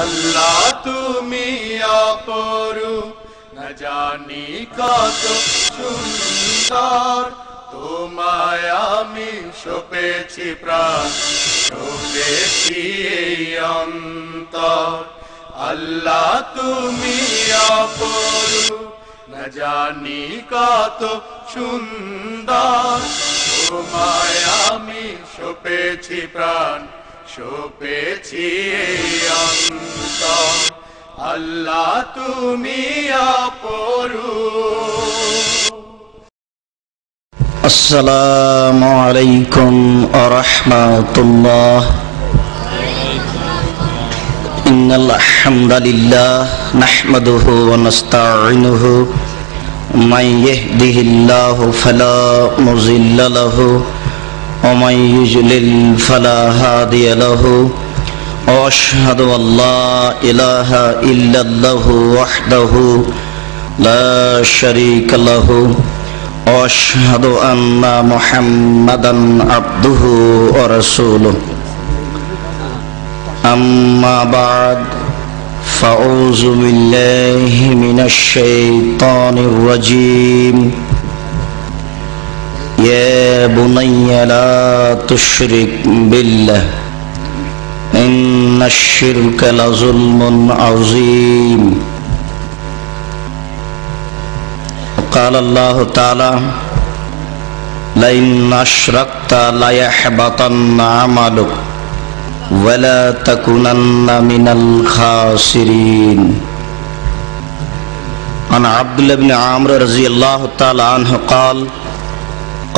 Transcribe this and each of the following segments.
আল্লাহ তুমি অপরূপ, না জানি কত সুন্দর। তোমায় আমি সপেছি প্রাণ, সপেছি এই অন্তর। আল্লাহ তুমি অপরূপ, না জানি কত সুন্দর। তোমায় আমি সপেছি প্রাণ, সপেছি এই অন্তর। আল্লাহ তুমি অপরূপ। আসসালামু আলাইকুম ওয়া রাহমাতুল্লাহ। ইন্নাল হামদালিল্লাহ নাহমাদুহু ওয়া নাস্তাঈনুহু, মান ইয়াহদিহিল্লাহু ফালা মুযিল্লা লাহু ওয়া মান ইউযলিল ফালা হাদিয়া লাহু। ওয়া আশহাদু আল্লা ইলাহা ইল্লাল্লাহু ওয়াহদাহু লা শারীকা লাহু ওয়া আশহাদু আন্না মুহাম্মাদান আবদুহু ওয়া রাসূলুহু। আম্মা বা'দ, ফাউযু বিল্লাহি মিনাশ শাইতানির রাজীম। ইয়া বুনাইয়া লা তুশরিক বিল্লাহ, ইন্নাশ শিরকা লাযুলমুন আযীম। قال الله تعالى لئن أشركت ليحبطن عملك ولا تكونن من الخاسرين. عن عبد الله بن عمرو رضي الله تعالى عنه قال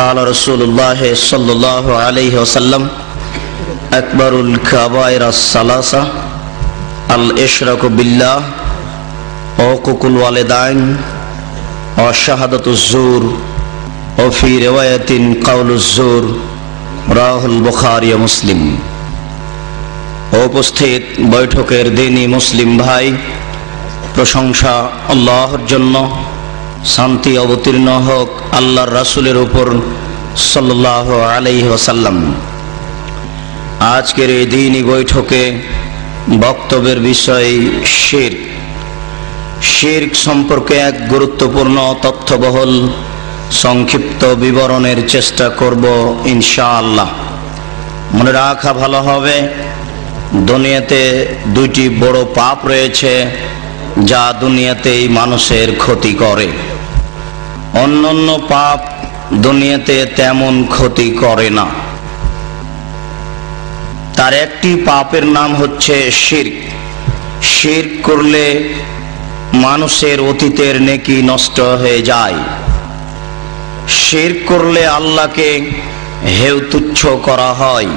قال رسول الله صلى الله عليه وسلم أكبر الكبائر الثلاثة الإشراك بالله وعقوق الوالدين وشهادة الزور وفي رواية قول الزور রাহুল বুখারী ও মুসলিম। উপস্থিত বৈঠকের দিনী মুসলিম ভাই, প্রশংসা আল্লাহর জন্য, শান্তি অবতীর্ণ হোক আল্লাহর রাসূলের উপর সাল্লাল্লাহু আলাইহি ওয়াসাল্লাম। আজকের এই দিনী বৈঠকে বক্তব্যের বিষয় শিরক। শিরক সম্পর্কে এক গুরুত্বপূর্ণ তথ্যবহুল সংক্ষিপ্ত বিবরণের চেষ্টা করব ইনশাআল্লাহ। মনে রাখা ভালো হবে, দুনিয়াতে দুইটি বড় পাপ রয়েছে যা দুনিয়াতেই মানুষের ক্ষতি করে। অন্যান্য পাপ দুনিয়াতে তেমন ক্ষতি করে না। তার একটি পাপের নাম হচ্ছে শিরক। শিরক করলে মানুষের অতীতের নেকি নষ্ট হয়ে যায়। শিরক করলে আল্লাহকে হেয় তুচ্ছ করা হয়।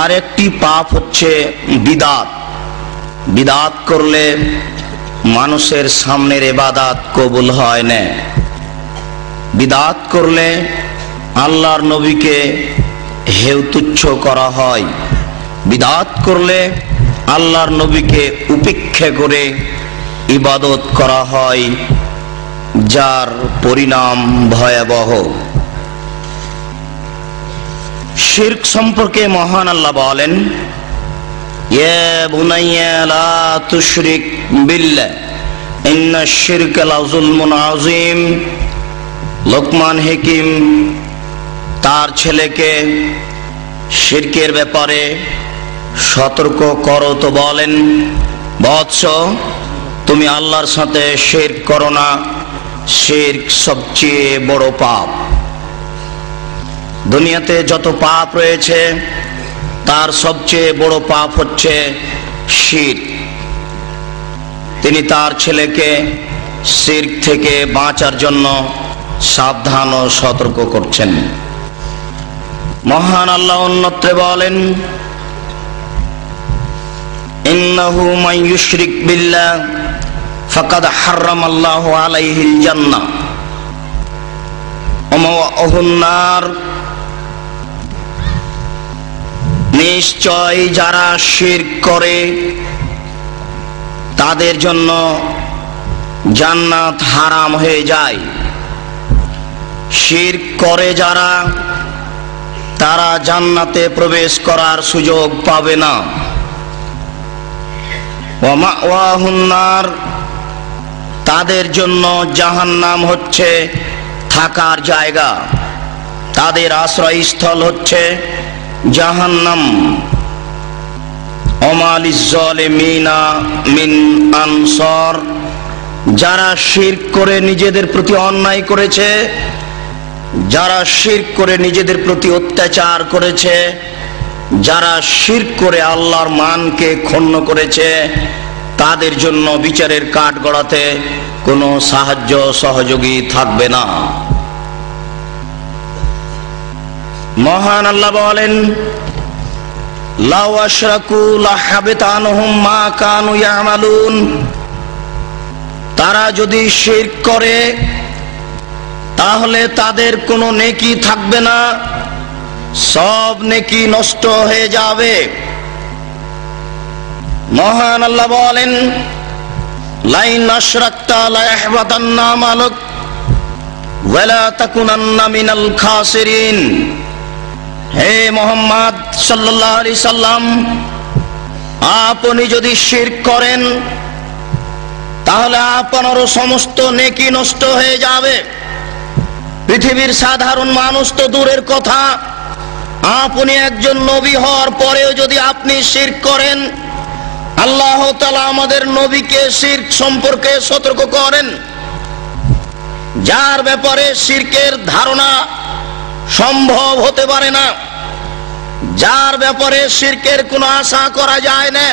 আর একটি পাপ হচ্ছে বিদআত। বিদআত করলে মানুষের সামনের ইবাদত কবুল হয় না। বিদআত করলে আল্লাহর নবীকে হেয় তুচ্ছ করা হয়। বিদআত করলে আল্লাহর নবীকে উপেক্ষা করে ইবাদত করা হয়, যার পরিণাম ভয়াবহ। শিরক সম্পর্কে মহান আল্লাহ বলেন, ইয়া বুনাইয়া লা তুশরিক বিল্লাহ ইন্নাশ শিরকা লাযুলমুন আযীম। লোকমান হাকিম তার ছেলেকে শিরকের ব্যাপারে সতর্ক করো তো বলেন, বৎস, তুমি আল্লাহর সাথে শিরক করো না, শিরক সবচেয়ে বড় পাপ। দুনিয়াতে যত পাপ রয়েছে তার সবচেয়ে বড় পাপ হচ্ছে শিরক। তিনি তার ছেলেকে শিরক থেকে বাঁচার জন্য সাবধান ও সতর্ক করছেন। মহান আল্লাহ অন্যত্রে বলেন, ইন্নাহু মান ইউশরিক বিল্লাহ ফাকাদ হারামাল্লাহু আলাইহিল জান্নাহ ওয়া মাওয়াহুন নার। নিশ্চয় যারা শিরক করে তাদের জন্য জান্নাত হারাম হয়ে যায়। শিরক করে যারা তারা জান্নাতে প্রবেশ করার সুযোগ পাবে না। ওয়া মাওয়াহুন নার, তাদের জন্য জাহান্নাম হচ্ছে থাকার জায়গা, তাদের আশ্রয়স্থল হচ্ছে জাহান্নাম। ওমা লিজ্জালিমিনা মিন আনসার, যারা শিরক করে নিজেদের প্রতি অন্যায় করেছে, যারা শিরক করে নিজেদের প্রতি অত্যাচার করেছে, যারা শিরক করে আল্লাহর মানকে ক্ষুণ্ণ করেছে, তাদের জন্য বিচারের কাঠগড়াতে কোনো সাহায্য সহযোগী থাকবে না। মহান আল্লাহ বলেন, লাউ আশরাকু লাহাবিতা আনহুম মা কানু ইয়ামালুন, তারা যদি শিরক করে তাহলে তাদের কোনো নেকি থাকবে না, সব নেকি নষ্ট হয়ে যাবে। মহান আল্লাহ বলেন, লাইন আশরাকতা লায়াহবাতান্না আমালুক ওয়া লা তাকুনান্না মিনাল খাসিরিন। হে মুহাম্মদ সাল্লাল্লাহু আলাইহি সাল্লাম, আপনি যদি শিরক করেন তাহলে আপনারও সমস্ত নেকি নষ্ট হয়ে যাবে। পৃথিবীর সাধারণ মানুষ তো দূরের কথা, আপনি একজন নবী হওয়ার পরেও যদি আপনি শিরক করেন, আল্লাহ তাআলা আমাদের নবীকে শিরক সম্পর্কে সতর্ক করেন, যার ব্যাপারে শিরকের ধারণা সম্ভব হতে পারে না, যার ব্যাপারে শিরকের কোনো আশা করা যায় না,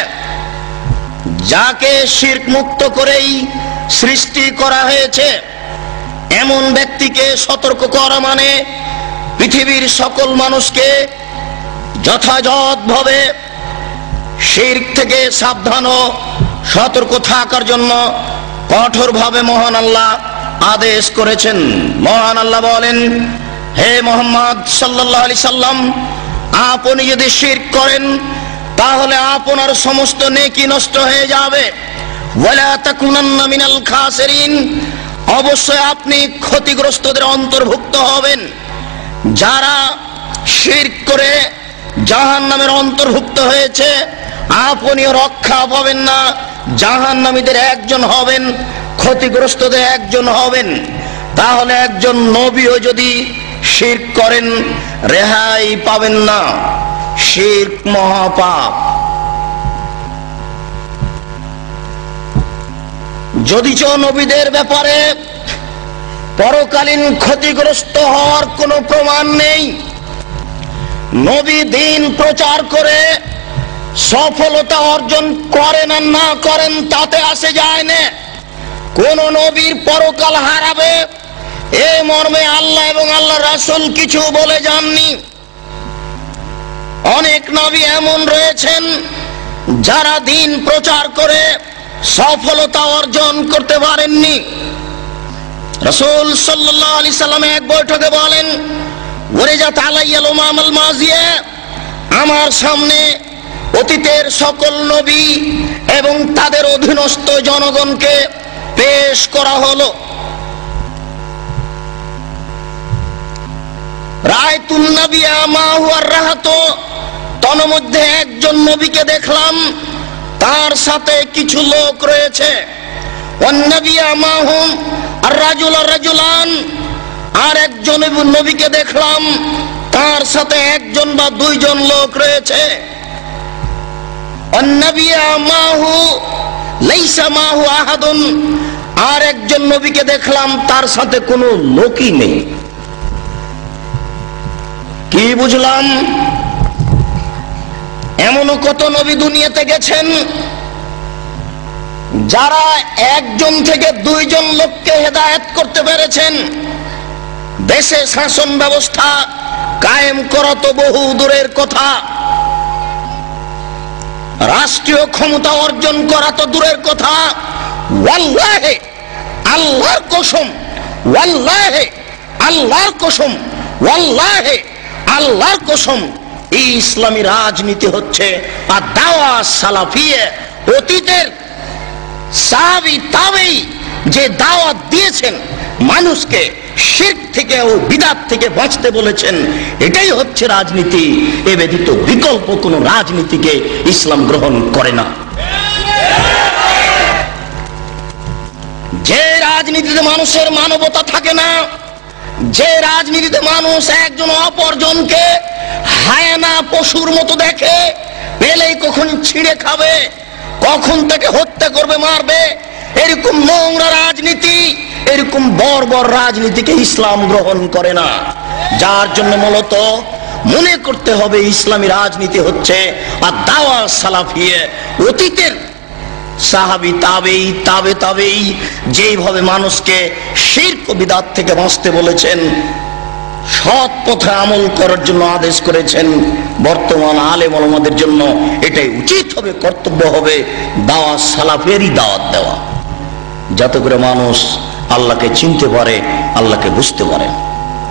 যাকে শিরক মুক্ত করেই সৃষ্টি করা হয়েছে, এমন ব্যক্তিকে সতর্ক করা মানে পৃথিবীর সকল মানুষকে যথাযথভাবে শিরক থেকে সাবধান ও সতর্ক থাকার জন্য কঠোরভাবে মহান আল্লাহ আদেশ করেছেন। মহান আল্লাহ বলেন, হে মুহাম্মদ সাল্লাল্লাহু আলাইহি সাল্লাম, আপনি যদি শিরক করেন তাহলে আপনার সমস্ত নেকি নষ্ট হয়ে যাবে। ওয়ালা তাকুনান্না মিনাল খাসিরিন, অবশ্যই আপনি ক্ষতিগ্রস্তদের অন্তর্ভুক্ত হবেন। যারা শিরক করে জাহান্নামের অন্তর্ভুক্ত হয়েছে, আপনিও রক্ষা পাবেন না, জাহান্নামীদের একজন হবেন, ক্ষতিগ্রস্তদের একজন হবেন। তাহলে একজন নবীও যদি শিরক করেন রেহাই পাবেন না। শিরক মহাপাপ। যদিচ নবীদের ব্যাপারে পরকালীন ক্ষতিগ্রস্ত হওয়ার কোনো প্রমাণ নেই, নবী দিন প্রচার করে সফলতা অর্জন করেন আর না করেন তাতে আসে যায় না। কোন নবীর পরকাল হারাবে এ মর্মে আল্লাহ এবং আল্লাহ রাসূল কিছু বলে যাননি। অনেক নবী এমন রয়েছেন যারা দিন প্রচার করে সফলতা অর্জন করতে পারেননি। রাসূল সাল্লাল্লাহু আলাইহি সাল্লাম এক বৈঠকে বলেন, ওয়ারিজাত আলাইয়াল উমামাল মাজিয়া, আমার সামনে অতীতের সকল নবী এবং তাদের অধীনস্থ জনগণকে পেশ করা হলো। রায়তুন নবিয়া মা হুয়া রাহাত, তন্মধ্যে একজন নবীকে দেখলাম, তার সাথে কিছু লোক রয়েছে। ওয়ান নবিয়া মাহুম আর রাজুল আর রাজুলান, আর একজন নবীকে দেখলাম, তার সাথে একজন বা দুইজন লোক রয়েছে। ওয়ান নবিয়া মাহু লাইসা মাহু আহাদুন, আর একজন নবীকে দেখলাম, তার সাথে কোনো লোকই নেই। কি বুঝলাম? এমনও কত নবী দুনিয়াতে গেছেন যারা একজন থেকে দুইজন লোককে হেদায়েত করতে পেরেছেন। দেশে শাসন ব্যবস্থা কায়েম করা তো বহু দূরের কথা, রাষ্ট্রীয় ক্ষমতা অর্জন করা তো দূরের কথা। ওয়াল্লাহি, আল্লাহর কসম, ওয়াল্লাহি, আল্লাহর কসম, ওয়াল্লাহি, আল্লাহর কসম, এই ইসলামী রাজনীতি হচ্ছে আর দাওয়া সালাফিয়ে। অতীতের সাহাবী তাবেঈ যে দাওয়াত দিয়েছেন মানুষকে, শিরক থেকে ও বিদআত থেকে বাঁচতে বলেছেন। এটাই হচ্ছে রাজনীতি। এ ব্যতীত বিকল্প কোনো রাজনীতিকে ইসলাম গ্রহণ করে না। যে রাজনীতিতে মানুষের মানবতা থাকে না, যে রাজনীতিতে মানুষ একজন অপরজনকে হায়না পশুর মতো দেখে, পেলেই কখন ছিঁড়ে খাবে, কখন তাকে হত্যা করবে, মারবে, এরকম নোংরা রাজনীতি, এরকম বর্বর রাজনীতিকে ইসলাম গ্রহণ করে না। যার জন্য মূলত মনে করতে হবে ইসলামী রাজনীতি হচ্ছে আদ-দাওয়া সালাফিয়ে, অতীতের সাহাবী তাবেঈ তাবে তাবেঈ যেভাবে মানুষকে শিরক ও বিদআত থেকে বাঁচতে বলেছেন, সৎ পথে আমল করার জন্য আদেশ করেছেন, বর্তমান আলেম ওলামাদের জন্য এটাই উচিত হবে, কর্তব্য হবে দাওয়া সালাফেরই দাওয়াত দেওয়া, যাতে করে মানুষ আল্লাহকে চিনতে পারে, আল্লাহকে বুঝতে পারে।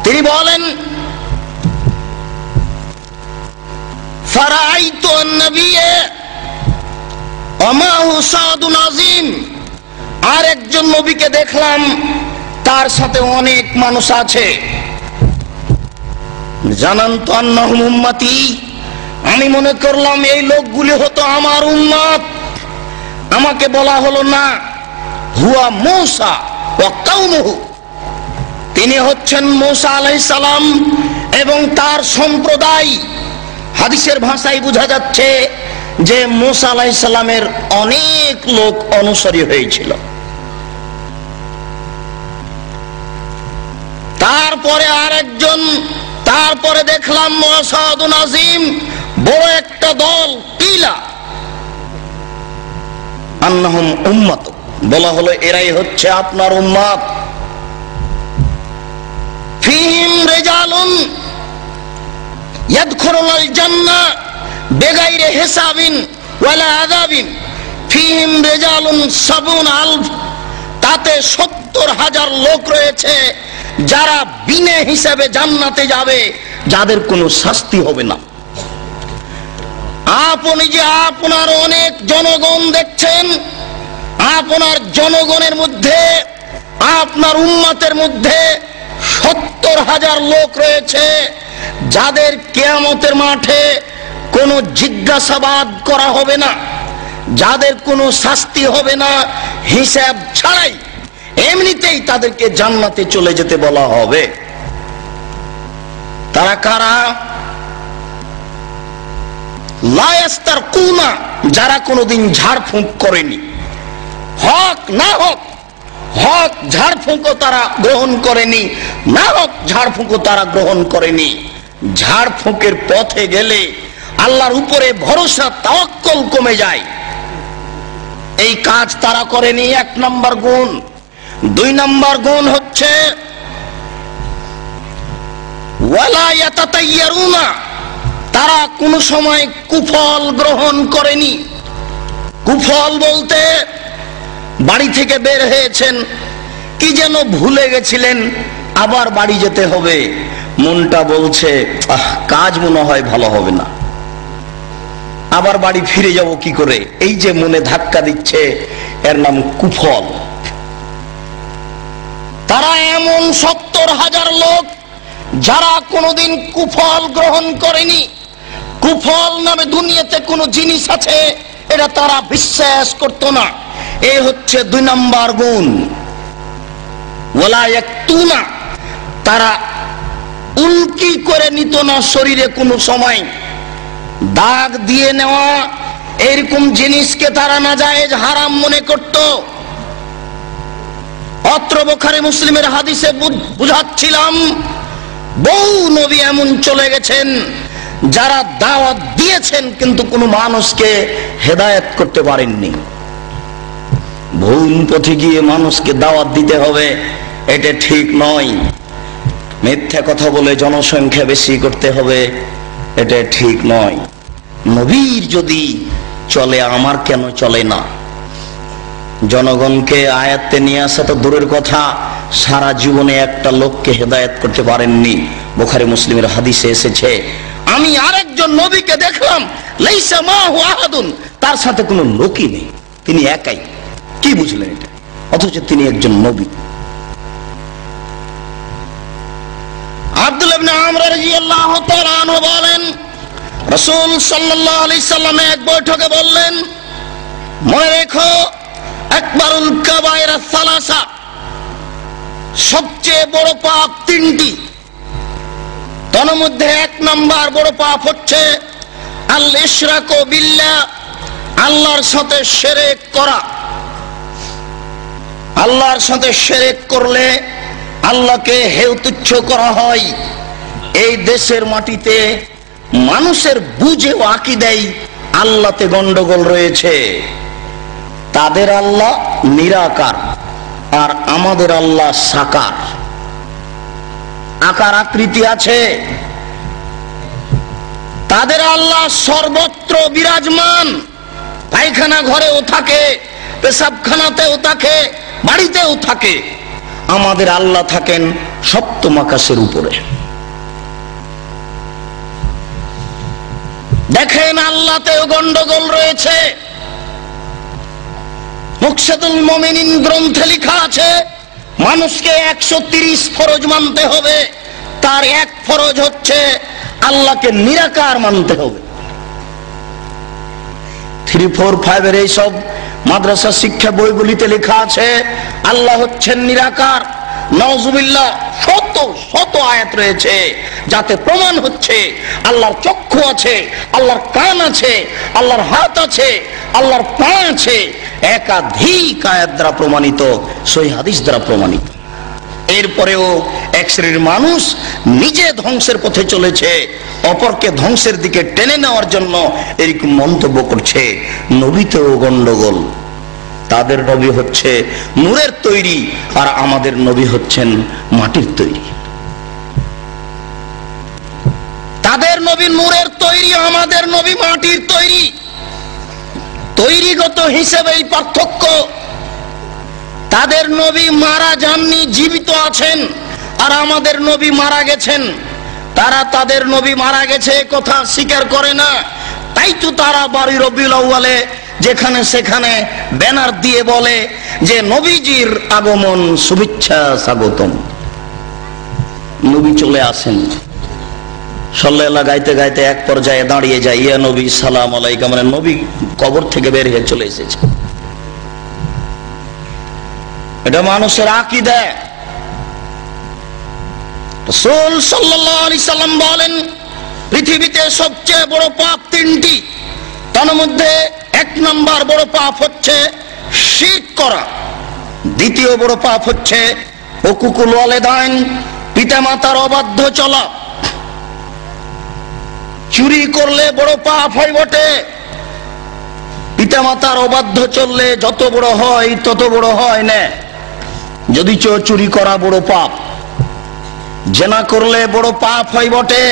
তিনি বলেন ফারাআইতু আন-নবিয়্যা ওয়া মা'হু সাদুন আযীম, আর একজন নবীকে দেখলাম, তার সাথে অনেক মানুষ আছে। জানান্তু আন্নাহুম উম্মতি, আমি মনে করলাম এই লোকগুলি হতো আমার উম্মত। আমাকে বলা হলো না, হুয়া মূসা ওয়া কওমুহু, তিনি হচ্ছেন মূসা আলাইহিস সালাম এবং তার সম্প্রদায়। হাদিসের ভাষায় বোঝা যাচ্ছে যে মূসা আলাইহিস সালামের অনেক লোক অনুসারী হয়েছিল। তারপরে আরেকজন, তারপরে দেখলাম সাদুন আযীম, বড় একটা দল, কিলা আন্নাহুম উম্মাত, বলা হলো এরাই হচ্ছে আপনার উম্মত। ফীহিম রিজালুন ইয়াদখুলুনাল জান্নাহ বিগাইরি হিসাবিন ওয়ালা আযাবিন, ফীহিম রিজালুন সাবুন আলফ, তাতে ৭০,০০০ লোক রয়েছে যারা বিনা হিসাবে জান্নাতে যাবে, যাদের কোনো শাস্তি হবে না। আপনি যে আপনার অনেক জনগণ দেখছেন, আপনার জনগণের মধ্যে, আপনার উম্মতের মধ্যে ৭০,০০০ লোক রয়েছে যাদের কিয়ামতের মাঠে কোনো জিজ্ঞাসাবাদ করা হবে না, যাদের কোনো শাস্তি হবে না, হিসাব ছাড়াই এমনিতেই তাদেরকে জান্নাতে চলে যেতে বলা হবে। তারা কারা? লা ইস্তারকুনা, যারা কোনোদিন ঝাড়ফুঁক করেনি, হক না হক, হক ঝাড়ফুঁকও তারা গ্রহণ করেনি, না হক ঝাড়ফুঁকও তারা গ্রহণ করেনি। ঝাড়ফুঁকের পথে গেলে আল্লাহর উপরে ভরসা, তাওয়াক্কুল কমে যায়। এই কাজ তারা করেনি, ১ নম্বর গুণ। ২ নম্বর গুণ হচ্ছে ওয়ালা ইয়াতাতাইয়ারুনা, তারা কোনো সময় কুফল গ্রহণ করেনি। কুফল বলতে বাড়ি থেকে বের হয়েছেন, কি যেন ভুলে গেছিলেন, আবার বাড়ি যেতে হবে, মনটা বলছে কাজ মনে হয় ভালো হবে না, আবার বাড়ি ফিরে যাব কি করে, এই যে মনে ধাক্কা দিচ্ছে, এর নাম কুফল। তারা এমন ৭০,০০০ লোক যারা কোনোদিন কুফল গ্রহণ করেনি। কুফল নামে দুনিয়াতে কোনো জিনিস আছে এটা তারা বিশ্বাস করত না। এই হচ্ছে ২ নম্বর গুণ। ওয়ালা ইয়াকতুনা, তারা উল্কি করে নিত না শরীরে কোনো সময়। দাগ দিয়ে নেওয়া এরকম জিনিসকে তারা নাজায়েজ হারাম মনে করত। অত্র বুখারী মুসলিমের হাদিসে বুঝাচ্ছিলাম, বহু নবী এমন চলে গেছেন যারা দাওয়াত দিয়েছেন কিন্তু কোনো মানুষকে হেদায়েত করতে পারেননি। ভুল পথে গিয়ে মানুষকে দাওয়াত দিতে হবে, এটা ঠিক নয়। মিথ্যা কথা বলে জনসংখ্যা বেশি করতে হবে, এটা ঠিক নয়। নবীর যদি চলে, আমার কেন চলে না? জনগণকে আয়াতে নিয়ে আসা তো দূরের কথা, সারা জীবনে একটা লোককে হেদায়েত করতে পারেননি। বুখারী মুসলিমের হাদিসে এসেছে, আমি আরেকজন নবীকে দেখলাম, লাইসা মাহু আহাদুন, তার সাথে কোনো লোকই নেই, তিনি একাই। কি বুঝলেন এটা? অথচ তিনি একজন নবী। আব্দুল্লাহ ইবনে আমর রাদিয়াল্লাহু তাআলা আনহু বলেন, রাসূল সাল্লাল্লাহু আলাইহি সাল্লাম এক বৈঠকে বললেন, মনে রেখো আকবারুল কাবায়ের সালাসা, সবচেয়ে বড় পাপ তিনটি। তার মধ্যে এক নাম্বার বড় পাপ হচ্ছে আল ইশরাকু বিল্লাহ, আল্লাহর সাথে শিরক করা। আল্লাহর সাথে শিরক করলে আল্লাহকে হেয় তুচ্ছ করা হয়। এই দেশের মাটিতে মানুষের বুঝে ও আকীদায় আল্লাহতে গন্ডগোল রয়েছে। তাদের আল্লাহ নিরাকার আর আমাদের আল্লাহ সাকার, আকার আকৃতি আছে। তাদের আল্লাহ সর্বত্র বিরাজমান, পায়খানা ঘরেও থাকে, পেশাবখানাতেও থাকে, বাড়িতেও থাকে। আমাদের আল্লাহ থাকেন সপ্তম আকাশের উপরে। দেখেন আল্লাহতেও গন্ডগোল রয়েছে। মুকশাদুল মুমিনিন গ্রন্থে লেখা আছে, মানুষকে 130 ফরজ মানতে হবে। তার এক ফরজ হচ্ছে আল্লাহকে নিরাকার মানতে হবে। 3, 4, 5 এর এইসব মাদ্রাসা শিক্ষা বইগুলিতে লেখা আছে আল্লাহ হচ্ছেন নিরাকার। নাউজুবিল্লাহ, শত শত আয়াত রয়েছে যাতে প্রমাণ হচ্ছে আল্লাহর চক্ষু আছে, আল্লাহর কান আছে, আল্লাহর হাত আছে, আল্লাহর পা আছে। একাধিক আয়াত দ্বারা প্রমাণিত, সহিহ হাদিস দ্বারা প্রমাণিত। এরপরেও এক শ্রেণীর মানুষ নিজে ধ্বংসের পথে চলেছে, অপরকে ধ্বংসের দিকে টেনে নেওয়ার জন্য এরকম মন্তব্য করছে। নবীতেও গন্ডগোল। তাদের নবী হচ্ছে নূরের তৈরি আর আমাদের নবী হচ্ছেন মাটির তৈরি। তাদের নবী নূরের তৈরি, আমাদের নবী মাটির তৈরি। তৈরিগত হিসেবেই পার্থক্য। তাদের নবী মারা যাননি, জীবিত আছেন, আর আমাদের নবী মারা গেছেন। তারা তাদের নবী মারা গেছে কথা স্বীকার করে না, তাই তো তারা 12 রবিউল আউয়ালে যেখানে সেখানে ব্যানার দিয়ে বলে যে নবীজির আগমন, শুভেচ্ছা, স্বাগতম। নবী চলে আসেন, সাল্লাল্লাহ গাইতে গাইতে এক পর্যায়ে দাঁড়িয়ে যায়, ইয়া নবী সালাম আলাইকা, মানে নবী কবর থেকে বের হয়ে চলে এসেছে। এটা মানুষের আকীদা। রাসূল সাল্লাল্লাহু আলাইহি সাল্লাম বলেন, পৃথিবীতে সবচেয়ে বড় পাপ তিনটি। তার মধ্যে এক নাম্বার বড় পাপ হচ্ছে শিরক করা। দ্বিতীয় বড় পাপ হচ্ছে হুকুকুল ওয়ালিদাইন, পিতামাতার অবাধ্য চলা। চুরি করলে বড় পাপ হয় বটে, পিতামাতার অবাধ্য চললে যত বড় হয় তত বড় হয় না। যদি চুরি করা বড় পাপ, জেনা করলে বড় পাপ হয় বটে,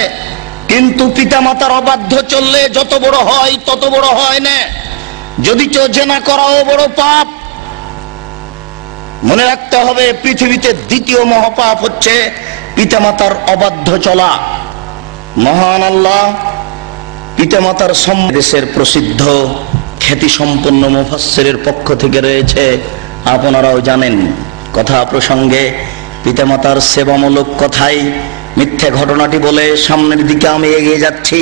কিন্তু পিতামাতার অবাধ্য চললে যত বড় হয় তত বড় হয় না। যদি জেনা করাও বড় পাপ। মনে রাখতে হবে, পৃথিবীতে দ্বিতীয় মহাপাপ হচ্ছে পিতামাতার অবাধ্য চলা। মহান আল্লাহ পিতামাতার দেশের প্রসিদ্ধ খ্যাতি সম্পন্ন মুফাসসিরের পক্ষ থেকে রয়েছে, আপনারাও জানেন। কথা প্রসঙ্গে পিতামাতার সেবামূলক কথাই মিথ্যে ঘটনাটি বলে সামনের দিকে আমি এগিয়ে যাচ্ছি।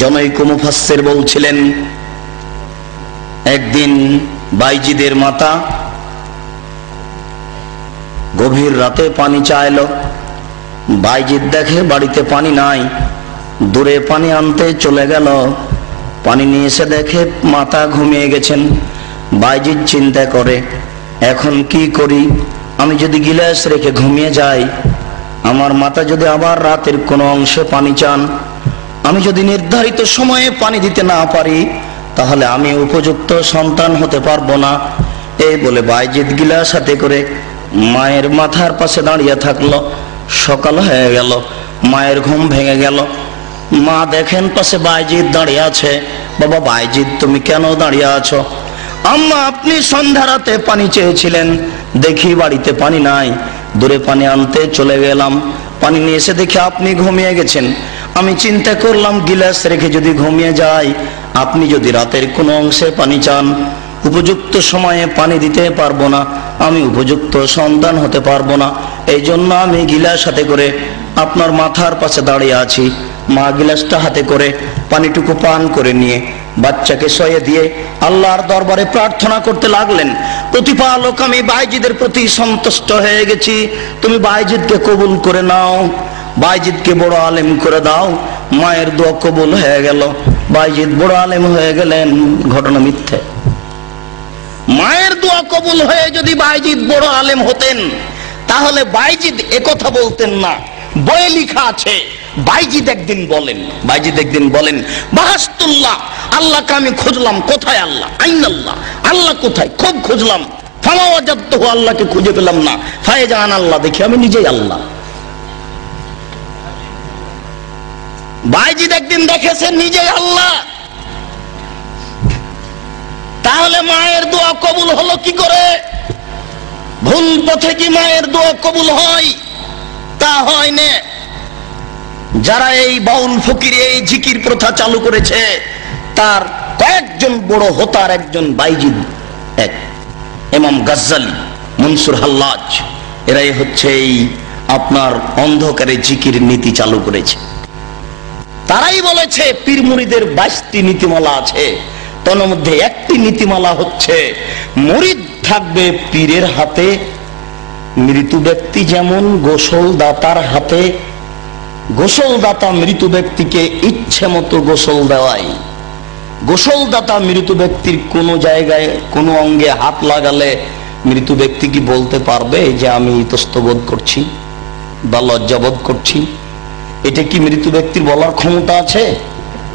জনৈক মুফাসসির বলছিলেন, একদিন বাইজিদের মাতা গভীর রাতে পানি চাইল। বাইজিদ দেখে বাড়িতে পানি নাই, দূরে পানি আনতে চলে গেল। পানি নিয়ে এসে দেখে মাতা ঘুমিয়ে গেছেন। বাইজিদ চিন্তা করে, এখন কি করি? আমি যদি গিলাস রেখে ঘুমিয়ে যাই, আমার মাতা যদি আবার রাতের কোনো অংশে পানি চান, আমি যদি নির্ধারিত সময়ে পানি দিতে না পারি, তাহলে আমি উপযুক্ত সন্তান হতে পারবো না। এই বলে বাইজিদ গিলাস হাতে করে মায়ের মাথার পাশে দাঁড়িয়ে থাকলো। সকাল হয়ে গেল, মায়ের ঘুম ভেঙে গেল। মা দেখেন পাশে বাইজিদ দাঁড়িয়ে আছে। বাবা বাইজিদ, তুমি কেন দাঁড়িয়ে আছো? আম্মা, আপনি সন্ধ্যা রাতে পানি চেয়েছিলেন, দেখি বাড়িতে পানি নাই, দূরে পানি আনতে চলে গেলাম। পানি নিয়ে এসে দেখি আপনি ঘুমিয়ে গেছেন। আমি চিন্তা করলাম গিলাস রেখে যদি ঘুমিয়ে যাই, আপনি যদি রাতের কোনো অংশে পানি চান, উপযুক্ত সময়ে পানি দিতে পারবো না, আমি উপযুক্ত সন্তান হতে পারবো না। এই জন্য আমি গিলাস হাতে করে আপনার মাথার পাশে দাঁড়িয়ে আছি, মা গিলাসটা হাতে করে পানিটুকু পান করে নিয়ে বাচ্চাকে শয়ে দিয়ে আল্লাহর দরবারে প্রার্থনা করতে লাগলেন, প্রতিপালক আমি বাইজিদের প্রতি সন্তুষ্ট হয়ে গেছি, তুমি বাইজিদকে কবুল করে নাও, বাইজিদকে বড় আলেম করে দাও। মায়ের দোয়া কবুল হয়ে গেল, বাইজিদ বড় আলেম হয়ে গেলেন। ঘটনা মিথ্যে। মায়ের দোয়া কবুল হয়ে যদি বাইজিদ বড় আলেম হতেন তাহলে বাইজিদ একথা বলতেন না। বইয়ে লেখা আছে বাইজিদ একদিন বলেন বাহাস্তুল্লাহ, আল্লাহকে আমি খুঁজলাম, কোথায় আল্লাহ, আইন আল্লাহ, আল্লাহ কোথায়, খুব খুঁজলাম, ফামাওয়াজাদতুহু, আল্লাহকে খুঁজে পেলাম না, ফায়জান আল্লাহ, দেখি আমি নিজেই আল্লাহ। বাইজিদ একদিন দেখেছেন নিজেই আল্লাহ। তাহলে মায়ের দোয়া কবুল হলো কি করে? ভুল পথে কি মায়ের দোয়া কবুল হয়? তা হয় না। যারা এই বাউল ফকির এই জিকির প্রথা চালু করেছে তার কয়েকজন বড় হোতার একজন বাইজিদ, এক ইমাম গাজ্জালি, মনসুর হাল্লাজ, এরাই হচ্ছে এই আপনার অন্ধকারে জিকির নীতি চালু করেছে। তারাই বলেছে পীর মুরিদের 22টি নীতিমালা আছে, তার মধ্যে একটি নীতিমালা হচ্ছে মুরিদ থাকবে পীরের হাতে, মৃত ব্যক্তি যেমন গোসল দাতার হাতে, গোসল দাতা মৃত ব্যক্তিকে ইচ্ছে মতো গোসল দেওয়াই। গোসল দাতা মৃত ব্যক্তির কোন জায়গায় কোন অঙ্গে হাত লাগালে মৃত ব্যক্তি কি বলতে পারবে যে আমি ইতস্তবোধ করছি বা লজ্জাবোধ করছি? এটা কি মৃত ব্যক্তির বলার ক্ষমতা আছে?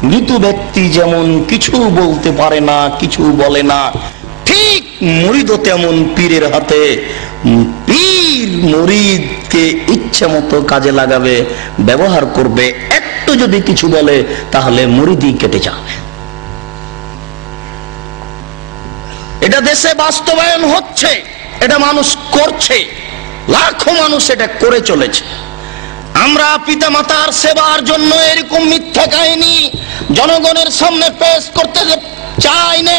মৃত ব্যক্তি যেমন কিছু বলতে পারে না, কিছু বলে না, ঠিক মুরিদও তেমন পীরের হাতে। পীর মুরিদকে ইচ্ছে মতো কাজে লাগাবে, ব্যবহার করবে। একটু যদি কিছু বলে তাহলে মুরিদই কেটে যাবে। এটা দেশে বাস্তবায়ন হচ্ছে, এটা মানুষ করছে, লাখো মানুষ এটা করে চলেছে। আমরা পিতা মাতার সেবার জন্য এরকম মিথ্যা কাহিনী জনগণের সামনে পেশ করতে চাই না।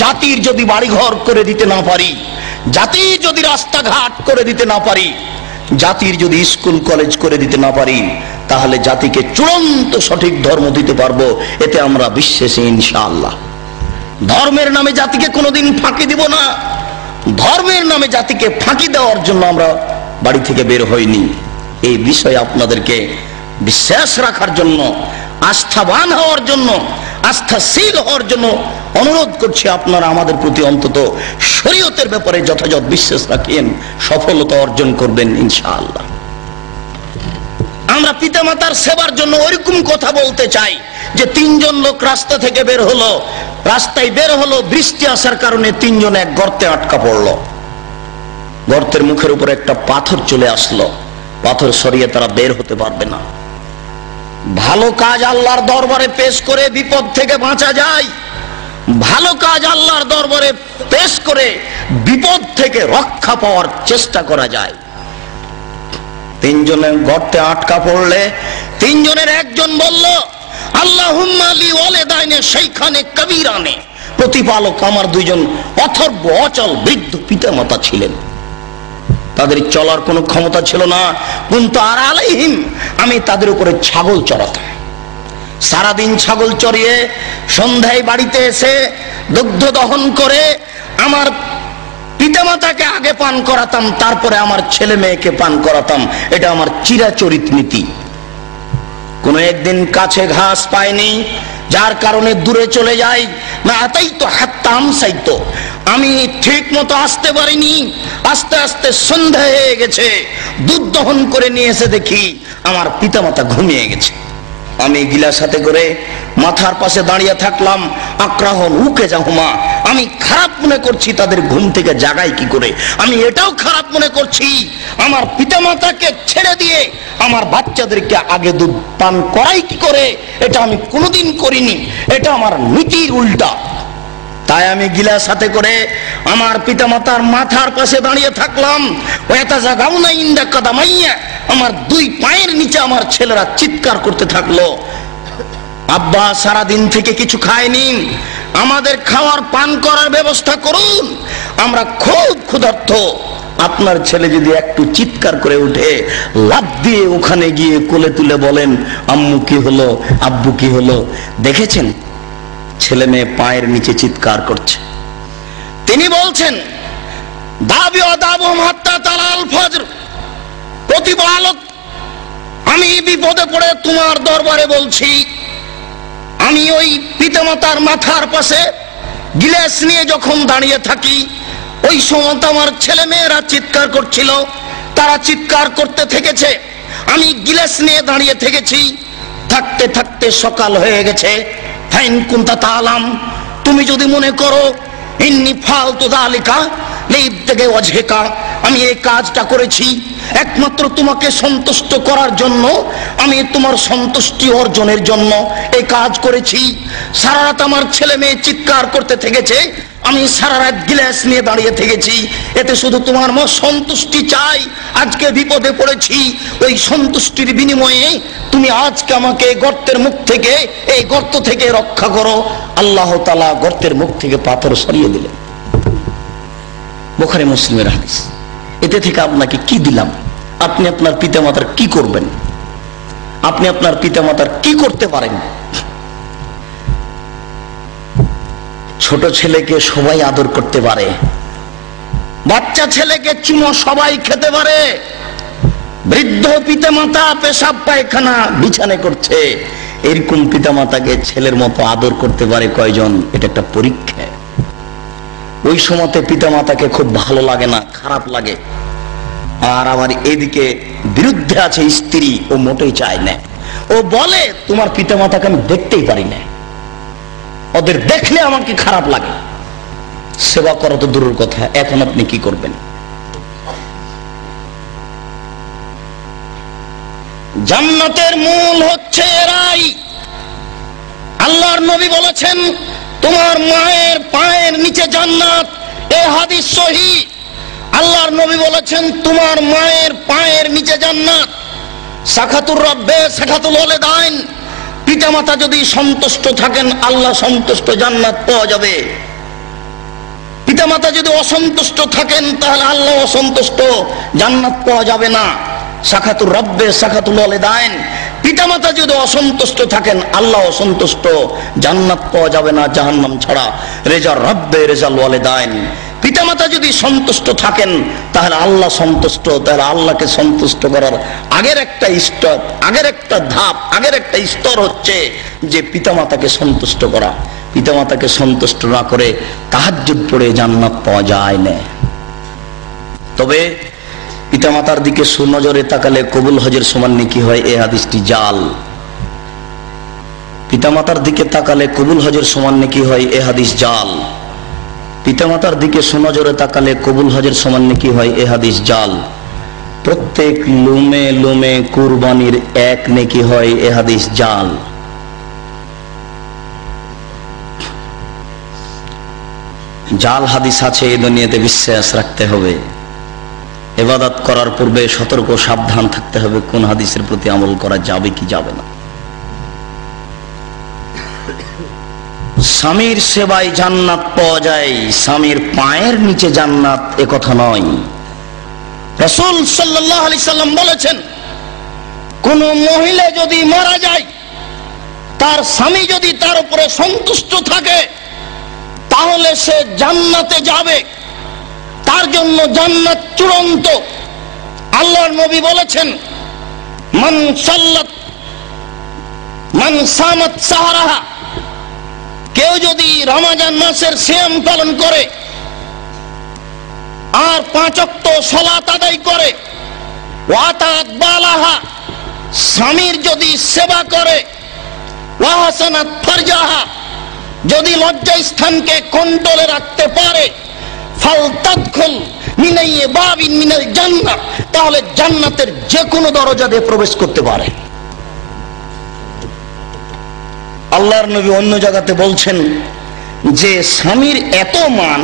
জাতির যদি বাড়িঘর করে দিতে না পারি, জাতির যদি রাস্তাঘাট করে দিতে না পারি, জাতির যদি স্কুল কলেজ করে দিতে না পারি, তাহলে জাতিকে চূড়ান্ত সঠিক ধর্ম দিতে পারবো, এতে আমরা বিশ্বাসী ইনশাআল্লাহ। ধর্মের নামে জাতিকে কোনোদিন ফাঁকি দিব না। ধর্মের নামে জাতিকে ফাঁকি দেওয়ার জন্য আমরা বাড়ি থেকে বের হইনি। এই বিষয়ে আপনাদেরকে বিশ্বাস রাখার জন্য, আস্থাবান হওয়ার জন্য, আস্থাশীল হওয়ার জন্য অনুরোধ করছি। আপনারা আমাদের প্রতি অন্তত শরীয়তের ব্যাপারে যথাযথ বিশ্বাস রাখেন, সফলতা অর্জন করবেন ইনশাআল্লাহ। আমরা পিতামাতার সেবার জন্য ওইরকম কথা বলতে চাই যে 3 জন লোক রাস্তা থেকে বের হলো, রাস্তায় বের হলো, বৃষ্টি আসার কারণে 3 জন এক গর্তে আটকা পড়লো। গর্তের মুখের উপর একটা পাথর চলে আসলো, পাথর সরিয়ে তারা বের হতে পারবে না। ভালো কাজ আল্লাহর দরবারে পেশ করে বিপদ থেকে বাঁচা যায়, ভালো কাজ আল্লাহর দরবারে পেশ করে বিপদ থেকে রক্ষা পাওয়ার চেষ্টা করা যায়। 3 জনের গর্তে আটকা পড়লে 3 জনের একজন বলল, আল্লাহুম্মা লি ওয়ালিদাইনে শাইখানে কবীরানে, প্রতিপালক আমার 2 জন অথর্ব অচল বৃদ্ধ পিতামাতা ছিলেন, তাদের চলার কোনো ক্ষমতা ছিল না। কুনতু আলাইহিম, আমি তাদের উপরে ছাগল চড়াতাম। সারাদিন ছাগল চড়িয়ে সন্ধ্যায় বাড়িতে এসে দুগ্ধ দহন করে আমার পিতামাতাকে আগে পান করাতাম, তারপরে আমার ছেলে মেয়েকে পান করাতাম। এটা আমার চিরাচরিত নীতি। কোন একদিন কাছে ঘাস পাইনি, যার কারণে দূরে চলে যাই না, তাই তো হাত্তাম সাইতো, আমি ঠিক মতো আসতে পারিনি। আস্তে আস্তে সন্ধ্যা হয়ে গেছে, দুধ দহন করে নিয়ে এসে দেখি আমার পিতামাতা ঘুমিয়ে গেছে। আমি গিলাস হাতে করে মাথার পাশে দাঁড়িয়ে থাকলাম। আক্রাহন উকে যাহুমা, আমি খারাপ মনে করছি তাদের ঘুম থেকে জাগাই কি করে। আমি এটাও খারাপ মনে করছি আমার পিতামাতাকে ছেড়ে দিয়ে আমার বাচ্চাদেরকে আগে দুধ পান করাই কি করে। এটা আমি কোনোদিন করিনি, এটা আমার নীতির উল্টা। তাই আমি গিলাস হাতে করে আমার পিতামাতার মাথার পাশে দাঁড়িয়ে থাকলাম। ওয়াতাজাগাউনা ইনদা কাদামাইয়া, আমার 2 পায়ের নিচে আমার ছেলেরা চিৎকার করতে থাকলো, আব্বা সারাদিন থেকে কিছু খায়নি, আমাদের খাওয়ার পান করার ব্যবস্থা করুন, আমরা খুব ক্ষুধার্ত। আপনার ছেলে যদি একটু চিৎকার করে উঠে, লাফ দিয়ে ওখানে গিয়ে কোলে তুলে বলেন, আম্মু কি হলো, আব্বু কি হলো। দেখেছেন ছেলে মেয়ে পায়ের নিচে চিৎকার করছে। তিনি বলছেন, দাবি অদাবুম হাত্তা তালাল ফজর, প্রতিপালক আমি বিপদে পড়ে তোমার দরবারে বলছি, আমি ওই পিতামাতার মাথার পাশে গিলাস নিয়ে যখন দাঁড়িয়ে থাকি, ওই সময় আমার ছেলে মেয়েরা চিৎকার করছিল, তারা চিৎকার করতে থেকেছে, আমি গিলাস নিয়ে দাঁড়িয়ে থেকেছি। থাকতে থাকতে সকাল হয়ে গেছে। ফাইন কুনতা তাআলাম, তুমি যদি মনে করো ইন্নী ফালতু যালিকা লিইবতিগা ওয়াজহিকা, আমি এই কাজটা করেছি একমাত্র তোমাকে সন্তুষ্ট করার জন্য, আমি তোমার সন্তুষ্টি অর্জনের জন্য এই কাজ করেছি। সারা রাত আমার ছেলে মেয়ে চিৎকার করতে থেকেছে, আমি সারা রাত গিলাস নিয়ে দাঁড়িয়ে থেকেছি, এতে শুধু তোমার সন্তুষ্টি চাই। আজকে বিপদে পড়েছি, ওই সন্তুষ্টির বিনিময়ে তুমি আজকে আমাকে গর্তের মুখ থেকে, এই গর্ত থেকে রক্ষা করো। আল্লাহ তাআলা গর্তের মুখ থেকে পাথর সরিয়ে দিলেন। বুখারী মুসলিমের হাদিস। এতে থেকে আপনাকে কি দিলাম? আপনি আপনার পিতামাতার কি করবেন? আপনি আপনার পিতামাতার কি করতে পারেন? ছোট ছেলেকে সবাই আদর করতে পারে, বাচ্চা ছেলেকে চুমো সবাই খেতে পারে, বৃদ্ধ পিতামাতা পেশাব পায়খানা বিছানে করছে, এরকম পিতামাতাকে ছেলের মতো আদর করতে পারে কয়জন? এটা একটা পরীক্ষা। ওই সময়তে পিতামাতাকে খুব ভালো লাগে না, খারাপ লাগে। আর আমার এদিকে বিরুদ্ধে আছে স্ত্রী, ও মোটেই চায় না, ও বলে তোমার পিতামাতাকে আমি দেখতেই পারি না, ওদের দেখলে আমাকে খারাপ লাগে। সেবা করা তো দূরের কথা, এখন আপনি কি করবেন? জান্নাতের মূল হচ্ছে এরাই। আল্লাহর নবী বলেছেন, তোমার মায়ের পায়ের নিচে জান্নাত, এ হাদিস সহিহ। আল্লাহর নবী বলেছেন, তোমার মায়ের পায়ের নিচে জান্নাত। সাখাতুর রব্বে সাখাতুল ওয়ালিদাইন, পিতামাতা যদি সন্তুষ্ট থাকেন আল্লাহ সন্তুষ্ট, জান্নাত পাওয়া যাবে। পিতামাতা যদি অসন্তুষ্ট থাকেন তাহলে আল্লাহ অসন্তুষ্ট, জান্নাত পাওয়া যাবে না। সাখাতুর রব্বে সাখাতুল ওয়ালিদাইন, পিতামাতা যদি অসন্তুষ্ট থাকেন আল্লাহ অসন্তুষ্ট, জান্নাত পাওয়া যাবে না জাহান্নাম ছাড়া। রেজা রব্বে রেজাল ওয়ালিদাইন, পিতামাতা যদি সন্তুষ্ট থাকেন তাহলে আল্লাহ সন্তুষ্ট। তাহলে আল্লাহকে সন্তুষ্ট করার আগের একটা স্টেপ, আগের একটা ধাপ, আগের একটা স্তর হচ্ছে যে পিতামাতাকে সন্তুষ্ট করা। পিতামাতাকে সন্তুষ্ট না করে তাহাজ্জুদ পড়ে জান্নাত পাওয়া যায় না। তবে পিতামাতার দিকে সুনজরে তাকালে কবুল হজের সমান নেকি হয়, এই হাদিসটি জাল। পিতামাতার দিকে তাকালে কবুল হজের সমান নেকি হয়, এই হাদিস জাল। পিতামাতার দিকে সুনজরে তাকালে কবুল হজের সমান নেকি হয়, এই হাদিস জাল। প্রত্যেক লুমে লুমে কুরবানির এক নেকি হয়, এই হাদিস জাল। জাল হাদিস আছে, এই দুনিয়াতে বিশ্বাস রাখতে হবে। ইবাদত করার পূর্বে সতর্ক সাবধান থাকতে হবে কোন হাদিসের প্রতি আমল করা যাবে কি যাবে না। স্বামীর সেবায় জান্নাত পাওয়া যায়, স্বামীর পায়ের নিচে জান্নাত এ কথা নয়। রাসূল সাল্লাল্লাহু আলাইহি সাল্লাম বলেছেন, কোন মহিলা যদি মারা যায়, তার স্বামী যদি তার উপরে সন্তুষ্ট থাকে তাহলে সে জান্নাতে যাবে, তার জন্য জান্নাত চূড়ান্ত। আল্লাহর নবী বলেছেন, মান সামাত সাহরাহা, কেউ যদি রমজান মাসের সিয়াম পালন করে আর 5 ওয়াক্ত সালাত আদায় করে, ওয়াতাত বালাহা, স্বামীর যদি সেবা করে, ওয়াহাসানাত ফারজাহা, যদি লজ্জা স্থানকে কন্ট্রোলে রাখতে পারে, ফালতাদখুল মিনাই বাবিন মিনাল জান্নাহ, তাহলে জান্নাতের যে কোনো দরজা দিয়ে প্রবেশ করতে পারে। আল্লাহর নবী অন্য জায়গাতে বলছেন যে স্বামীর এত মান,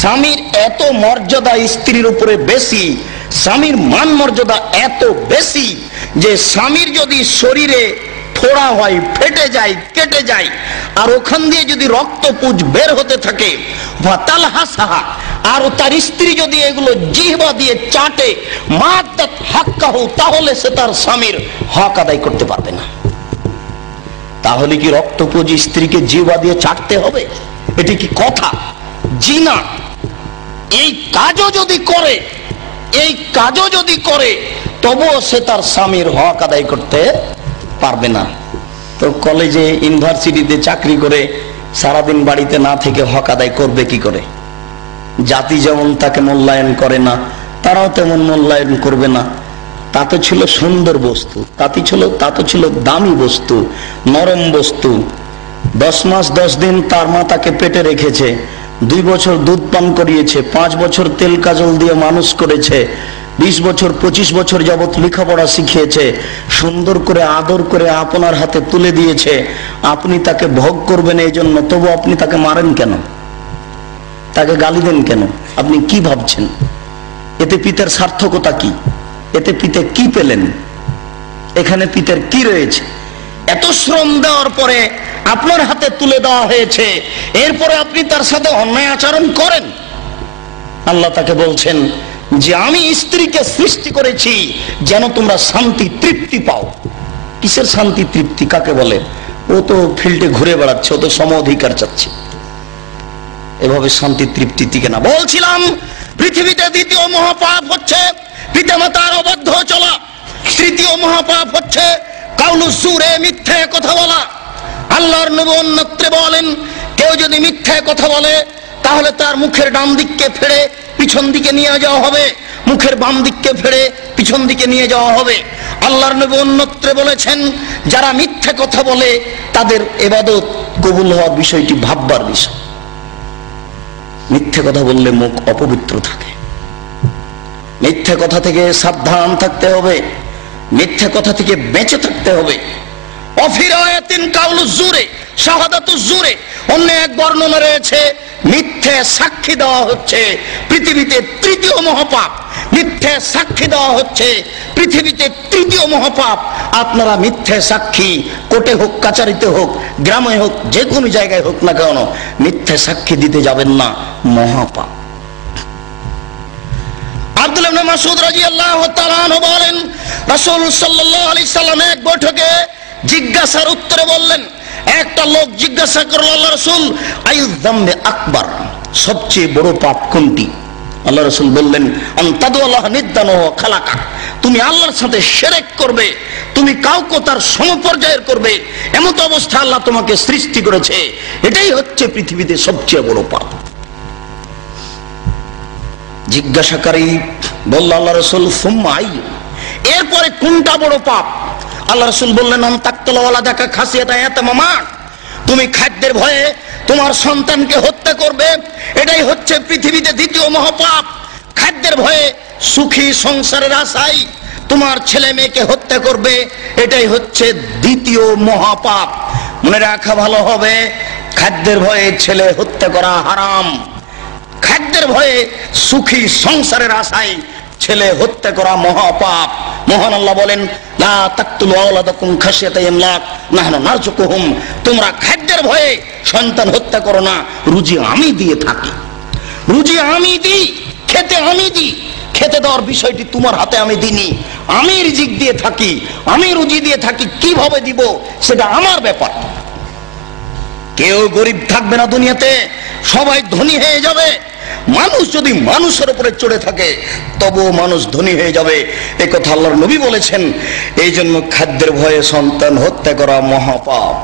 স্বামীর এত মর্যাদা স্ত্রীর উপরে বেশি, স্বামীর মান মর্যাদা এত বেশি যে স্বামীর যদি শরীরে ফোড়া হয়, ফেটে যায়, কেটে যায়, আর ওখান দিয়ে যদি রক্তপুঞ্জ বের হতে থাকে, আর তার স্ত্রী যদি এগুলো জিহ্বা দিয়ে চাটে, মাদ্দাত হাক্কাহু, তাহলে সে তার স্বামীর হক আদায় করতে পারবে না। তাহলে কি রক্তপুঞ্জ স্ত্রীকে জিহ্বা দিয়ে চাটতে হবে? এটি কি কথা? জিনা। এই কাজও যদি করে তবুও সে তার স্বামীর হক আদায় করতে পারবে না। তো কলেজে ইউনিভার্সিটিতে চাকরি করে সারাদিন বাড়িতে না থেকে হক আদায় করবে কি করে? জাতি যেমন তাকে মূল্যায়ন করে না, তারাও তেমন মূল্যায়ন করবে না। তা তো ছিল সুন্দর বস্তু, তা তো ছিল দামি বস্তু, নরম বস্তু। 10 মাস 10 দিন তার মা তাকে পেটে রেখেছে, 2 বছর দুধ পান করিয়েছে, 5 বছর তেল কাজল দিয়ে মানুষ করেছে, 20 বছর 25 বছর যাবৎ লেখাপড়া শিখিয়েছে, সুন্দর করে আদর করে আপনার হাতে তুলে দিয়েছে। আপনি তাকে ভোগ করবেন এই জন্য, তবু আপনি তাকে মারেন কেন? তাকে গালি দেন কেন? আপনি কি ভাবছেন? এতে পিতার সার্থকতা কি? এতে পিতা কি পেলেন? এখানে পিতার কি রয়েছে? এত শ্রম দেওয়ার পরে আপনার হাতে তুলে দেওয়া হয়েছে, এরপরে আপনি তার সাথে অন্যায় আচরণ করেন। আল্লাহ তাকে বলছেন যে আমি স্ত্রীকে সৃষ্টি করেছি যেন তোমরা শান্তি তৃপ্তি পাও। কিসের শান্তি তৃপ্তি? কাকে বলে? ও তো ফিল্ডে ঘুরে বেড়াচ্ছে, ও তো সম অধিকার চাচ্ছে। এভাবে শান্তি তৃপ্তি টিকে না। বলছিলাম পৃথিবীতে দ্বিতীয় মহাপাপ হচ্ছে পিতামাতার অবাধ্য চলা, তৃতীয় মহাপাপ হচ্ছে কাউলু জুরে, মিথ্যে কথা বলা। আল্লাহর নবী অন্যত্রে বলেন, কেউ যদি মিথ্যে কথা বলে তাহলে তার মুখের ডান দিককে ফেড়ে পিছন দিকে নিয়ে যাওয়া হবে, মুখের বাম দিককে ফেড়ে পিছন দিকে নিয়ে যাওয়া হবে। আল্লাহর নবী অন্যত্রে বলেছেন, যারা মিথ্যে কথা বলে তাদের ইবাদত কবুল হওয়ার বিষয়টি ভাববার বিষয়। মিথ্যে কথা বললে মুখ অপবিত্র থাকে। মিথ্যে কথা থেকে সাবধান থাকতে হবে, মিথ্যে কথা থেকে বেঁচে থাকতে হবে। অন্য এক বর্ণনা রয়েছে, মিথ্যে সাক্ষী দেওয়া হচ্ছে পৃথিবীতে তৃতীয় মহাপাপ। মিথ্যে সাক্ষী দেওয়া হচ্ছে পৃথিবীতে তৃতীয় মহাপাপ। আপনারা মিথ্যে সাক্ষী কোর্টে হোক, কাচারিতে হোক, গ্রামে হোক, যে কোনো জায়গায় হোক না কেন, মিথ্যে সাক্ষী দিতে যাবেন না, মহাপাপ। আব্দুল্লাহ ইবনে মাসউদ রাদিয়াল্লাহু তাআলা আনহু বলেন, রাসূল সাল্লাল্লাহু আলাইহি সাল্লাম এক বৈঠকে জিজ্ঞাসার উত্তরে বললেন, একটা লোক জিজ্ঞাসা করল, আল্লাহ রাসূল, আইয়ুয যামবি আকবার, সবচেয়ে বড় পাপ কোনটি? আল্লাহ রাসূল বললেন, আনতাদুল্লাহ নিদ্দান ওয়া খালাকা, তুমি আল্লাহর সাথে শিরক করবে, তুমি কাউকে তার সমপর্যায়ের করবে, এমত অবস্থা আল্লাহ তোমাকে সৃষ্টি করেছে, এটাই হচ্ছে পৃথিবীতে সবচেয়ে বড় পাপ। জিজ্ঞাসাকারী বলল, আল্লাহ রাসূল, সুম্মা আইয়ু, এরপরে কোনটা বড় পাপ? আল্লাহ রাসূল বললেন, আন তাকতুলা ওয়ালাদাকা খাসিয়াতা ইয়াতামামা, তুমি খাদ্যের ভয়ে তোমার সন্তানকে হত্যা করবে, এটাই হচ্ছে পৃথিবীতে দ্বিতীয় মহাপাপ। খাদ্যের ভয়ে, সুখী সংসারের আশায় তোমার ছেলে মেয়েকে হত্যা করবে, এটাই হচ্ছে দ্বিতীয় মহাপাপ। মনে রাখা ভালো হবে, খাদ্যের ভয়ে ছেলে হত্যা করা হারাম। খাদ্যের ভয়ে সুখী সংসারের আশায় ছেলে হত্যা করা মহাপাপ। মহান আল্লাহ বলেন, লা তাকতুলু আওলাদাকুম খাশিয়াতা ইমলাক নাহনু নারযুকুহুম, তোমরা খাদ্যের ভয়ে সন্তান হত্যা করো না, রুজি আমি দিয়ে থাকি, রুজি আমি দিই, খেতে আমি দিই, খেতে দেওয়ার বিষয়টি তোমার হাতে আমি দিইনি, আমি রিজিক দিয়ে থাকি, আমি রুজি দিয়ে থাকি, কিভাবে দিব সেটা আমার ব্যাপার। কেউ গরিব থাকবে না দুনিয়াতে, সবাই ধনী হয়ে যাবে। মানুষ যদি মানুষের উপরে চড়ে থাকে তবুও মানুষ ধনী হয়ে যাবে, এই কথা আল্লাহর নবী বলেছেন। এই জন্য খাদ্যের ভয়ে সন্তান হত্যা করা মহাপাপ।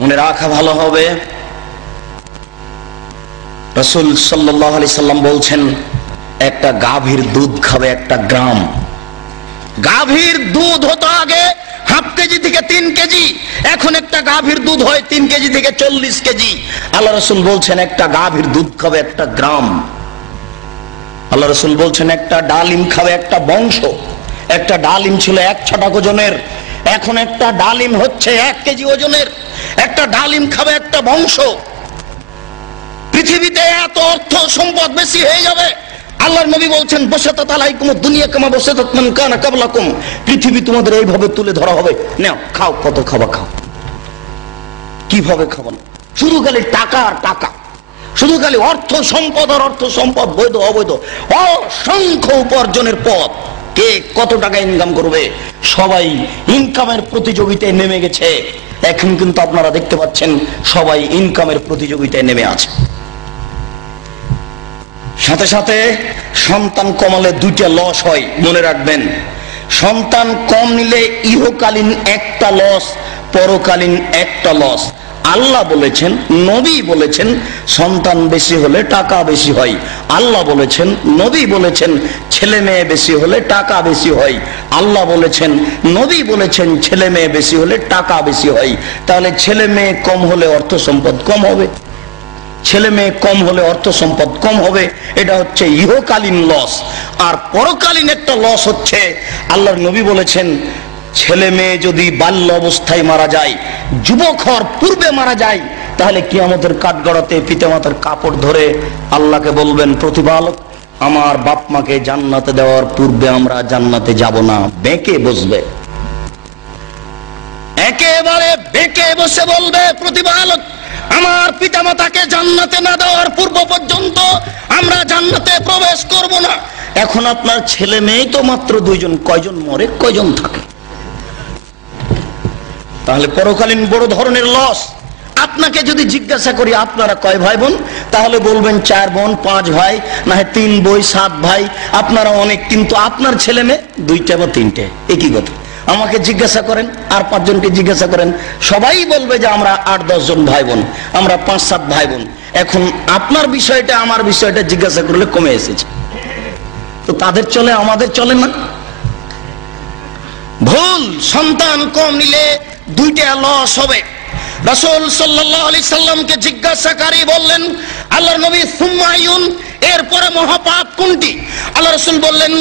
মনে রাখা ভালো হবে, রাসূল সাল্লাল্লাহু আলাইহি সাল্লাম বলছেন, একটা গাভীর দুধ খাবে 1 গ্রাম। গাভীর দুধ হতো আগে হাফ কেজি থেকে 3 কেজি, এখন একটা গাভীর দুধ হয় 3 কেজি থেকে 40 কেজি। আল্লাহ রাসূল বলছেন, একটা গাভীর দুধ খাবে 1 গ্রাম। আল্লাহ রাসূল বলছেন, একটা ডালিম খাবে একটা বংশ। একটা ডালিম ছিল 1 ছটাক ওজনের, এখন একটা ডালিম হচ্ছে 1 কেজি ওজনের। একটা ডালিম খাবে একটা বংশ। পৃথিবীতে এত অর্থ সম্পদ বেশি হয়ে যাবে, আল্লাহর নবী বলছেন বসাতাত আলাইকুম দুনিয়া কামা বসাতাত মান কানা ক্বাবলাকুম, পৃথিবী তোমাদের এইভাবে তুলে ধরা হবে, নাও খাও, কত খাবা খাও। কিভাবে খাবেন? শুধু খালি টাকা আর টাকা, শুধু খালি অর্থ সম্পদ আর অর্থ সম্পদ, বৈধ অবৈধ অসংখ্য উপার্জনের পথ। কে কত টাকা ইনকাম করবে, সবাই ইনকামের প্রতিযোগিতায় নেমে গেছে। এখন কিন্তু আপনারা দেখতে পাচ্ছেন সবাই ইনকামের প্রতিযোগিতায় নেমে আছে। সাথে সাথে সন্তান কমালে দুইটা লস হয়, মনে রাখবেন। সন্তান কম নিলে ইহকালীন একটা লস, পরকালীন একটা লস। আল্লাহ বলেছেন, নবী বলেছেন সন্তান বেশি হলে টাকা বেশি হয়। আল্লাহ বলেছেন, নবী বলেছেন ছেলে মেয়ে বেশি হলে টাকা বেশি হয়। আল্লাহ বলেছেন, নবী বলেছেন ছেলে মেয়ে বেশি হলে টাকা বেশি হয়। তাহলে ছেলে মেয়ে কম হলে অর্থ সম্পদ কম হবে, ছেলে মেয়ে কম হলে অর্থ সম্পদ কম হবে। এটা হচ্ছে ইহকালীন লস। আর পরকালীন একটা লস হচ্ছে, আল্লাহর নবী বলেছেন ছেলে মেয়ে যদি বাল্য অবস্থায় মারা যায়, যুবক হওয়ার পূর্বে মারা যায়, তাহলে কিয়ামতের কাঠগড়াতে পিতামাতার কাপড় ধরে আল্লাহকে বলবেন, প্রতিপালক আমার বাপ মাকে জান্নাতে দেওয়ার পূর্বে আমরা জান্নাতে যাব না। বেঁকে বসবে, একেবারে বেঁকে বসে বলবে, প্রতিপালক আমার পিতামাতাকে জান্নাতে না দেওয়ার পূর্ব পর্যন্ত আমরা জান্নাতে প্রবেশ করব না। এখন আপনার ছেলে মেয়ে তো মাত্র দুইজন, কয়জন মরে কয়জন থাকে? তাহলে পরকালীন বড় ধরনের লস। আপনাকে যদি জিজ্ঞাসা করি আপনারা কয় ভাই বোন, তাহলে বলবেন 4 বোন 5 ভাই, না হয় 3 বই 7 ভাই। আপনারা অনেক, কিন্তু আপনার ছেলে মেয়ে 2টা বা 3টে, একই কথা। আমাকে জিজ্ঞাসা করেন, আর 5 জনকে জিজ্ঞাসা করেন, সবাই বলবে যে আমরা 8-10 জন ভাই বোন, আমরা 5-7 ভাই বোন। এখন আপনার বিষয়টা আমার বিষয়টা জিজ্ঞাসা করলে কমে এসেছে, তো তাদের চলে আমাদের চলে না। ভুল। সন্তান কম নিলে 2টা লস হবে। রাসূল সাল্লাল্লাহু আলাইহি সাল্লামকে জিজ্ঞাসাকারী বললেন, আল্লাহর নবী সুম্মা আইয়ুন, এরপরে মহাপাপ কোনটি? আল্লাহ রাসূল বললেন,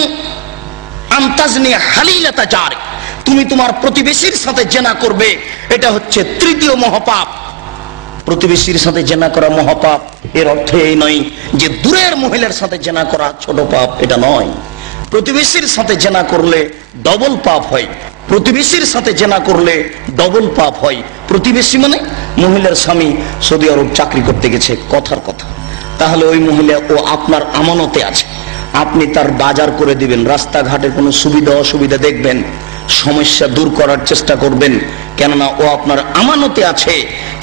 আনতাজনি হালিলাতা জারি, তুমি তোমার প্রতিবেশীর সাথে জেনা করবে, এটা হচ্ছে 3য় মহাপাপ। প্রতিবেশীর সাথে জেনা করা মহাপাপ, এর অর্থ এই নয় যে দূরের মহিলার সাথে জেনা করা ছোট পাপ, এটা নয়। প্রতিবেশীর সাথে জেনা করলে ডবল পাপ হয়, প্রতিবেশীর সাথে জেনা করলে ডবল পাপ হয়। প্রতিবেশী মানে মহিলার স্বামী সৌদি আরব চাকরি করতে গেছে, কথার কথা। তাহলে ওই মহিলা ও আপনার আমানতে আছে, আপনি তার বাজার করে দিবেন, রাস্তাঘাটে কোনো সুবিধা অসুবিধা দেখবেন, সমস্যা দূর করার চেষ্টা করবেন, কেননা ও আপনার আমানতে আছে।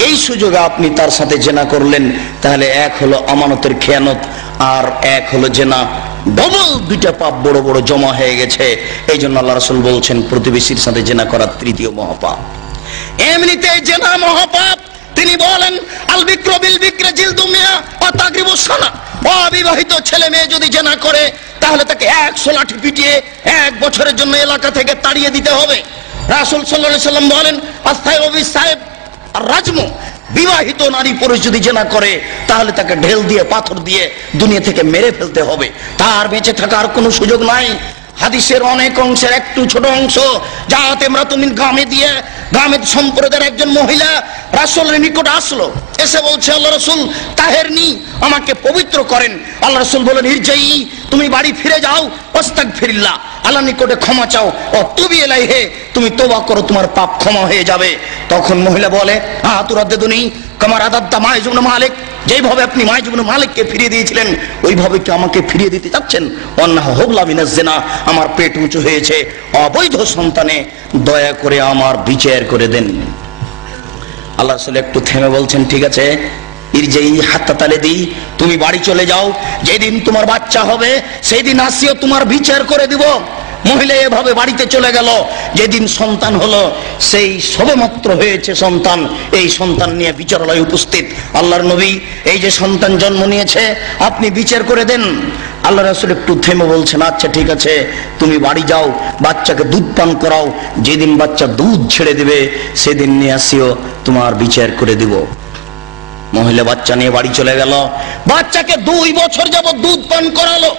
এই সুযোগে আপনি তার সাথে জেনা করলেন, তাহলে এক হলো আমানতের খেয়ানত, আর এক হলো জেনা। ডবল 2টা পাপ বড় বড় জমা হয়ে গেছে। এই জন্য আল্লাহ রাসূল বলছেন প্রতিবেশীর সাথে জেনা করা 3য় মহাপাপ। এমনিতে জেনা মহাপাপ। তিনি বলেন, আল বিক্র বিল বিক্রে জিলদু মিয়া ওয়া তাগরিবু সানা, অবিবাহিত ছেলে মেয়ে যদি জেনা করে তাহলে তাকে 100 লাঠি পিটিয়ে 1 বছরের জন্য এলাকা থেকে তাড়িয়ে দিতে হবে। রাসূল সাল্লাল্লাহু আলাইহি সাল্লাম বলেন, আস্তাইবু বিসাইব আর রাজমু, বিবাহিত নারী পুরুষ যদি জেনা করে তাহলে তাকে ঢেল দিয়ে পাথর দিয়ে দুনিয়া থেকে মেরে ফেলতে হবে, তার বেঁচে থাকার কোনো সুযোগ নাই। হাদিসের অনেক অংশের একটু ছোট অংশ, যাতে আমরা তুমি গ্রামে দিয়ে গ্রামের সম্প্রদায়ের একজন মহিলা রাসূলের নিকট আসলো, এসে বলছে, আল্লাহ রাসূল তাহেরনি, আমাকে পবিত্র করেন। আল্লাহ রাসূল বলেন, ইরজাই, তুমি বাড়ি ফিরে যাও, আস্তাগফিরিল্লাহ, আল্লাহর নিকটে ক্ষমা চাও, ও তুবি ইলাইহি, তুমি তওবা করো, তোমার পাপ ক্ষমা হয়ে যাবে। তখন মহিলা বলে, আতুরাদ্দুনি কামা রাদাদ্দা মাইজ ইবনে মালিক, যেভাবে আপনি মাইজ ইবনে মালিককে ফিরিয়ে দিয়েছিলেন ওইভাবে কি আমাকে ফিরিয়ে দিতে চাচ্ছেন? ওয়ান্না হুবলা মিনাজ জিনা, আমার পেট উঁচু হয়েছে, অবৈধ সন্তানে দয়া করে আমার বিচার করে দেন। আল্লাহ রাসূল একটু থেমে বলছেন, ঠিক আছে, ইরজাই হাত্তা তালিদি, তুমি বাড়ি চলে যাও, যেদিন তোমার বাচ্চা হবে সেই দিন আসিও, তোমার বিচার করে দিব। মহিলা এভাবে বাড়িতে চলে গেল। যেদিন সন্তান হলো, সেই সবেমাত্র হয়েছে সন্তান, এই সন্তান নিয়ে বিচারালয়ে উপস্থিত। আল্লাহর নবী, এই যে সন্তান জন্ম নিয়েছে আপনি বিচার করে দেন। আল্লাহ রাসূল একটু থেমে বলছেন, আচ্ছা ঠিক আছে, তুমি বাড়ি যাও, বাচ্চাকে দুধ পান করাও, যেদিন বাচ্চা দুধ ছেড়ে দিবে সেদিন নিয়ে আসিও, তোমার বিচার করে দিব। মহিলা বাচ্চা নিয়ে বাড়ি চলে গেল, বাচ্চাকে 2 বছর যাবত দুধ পান করালো।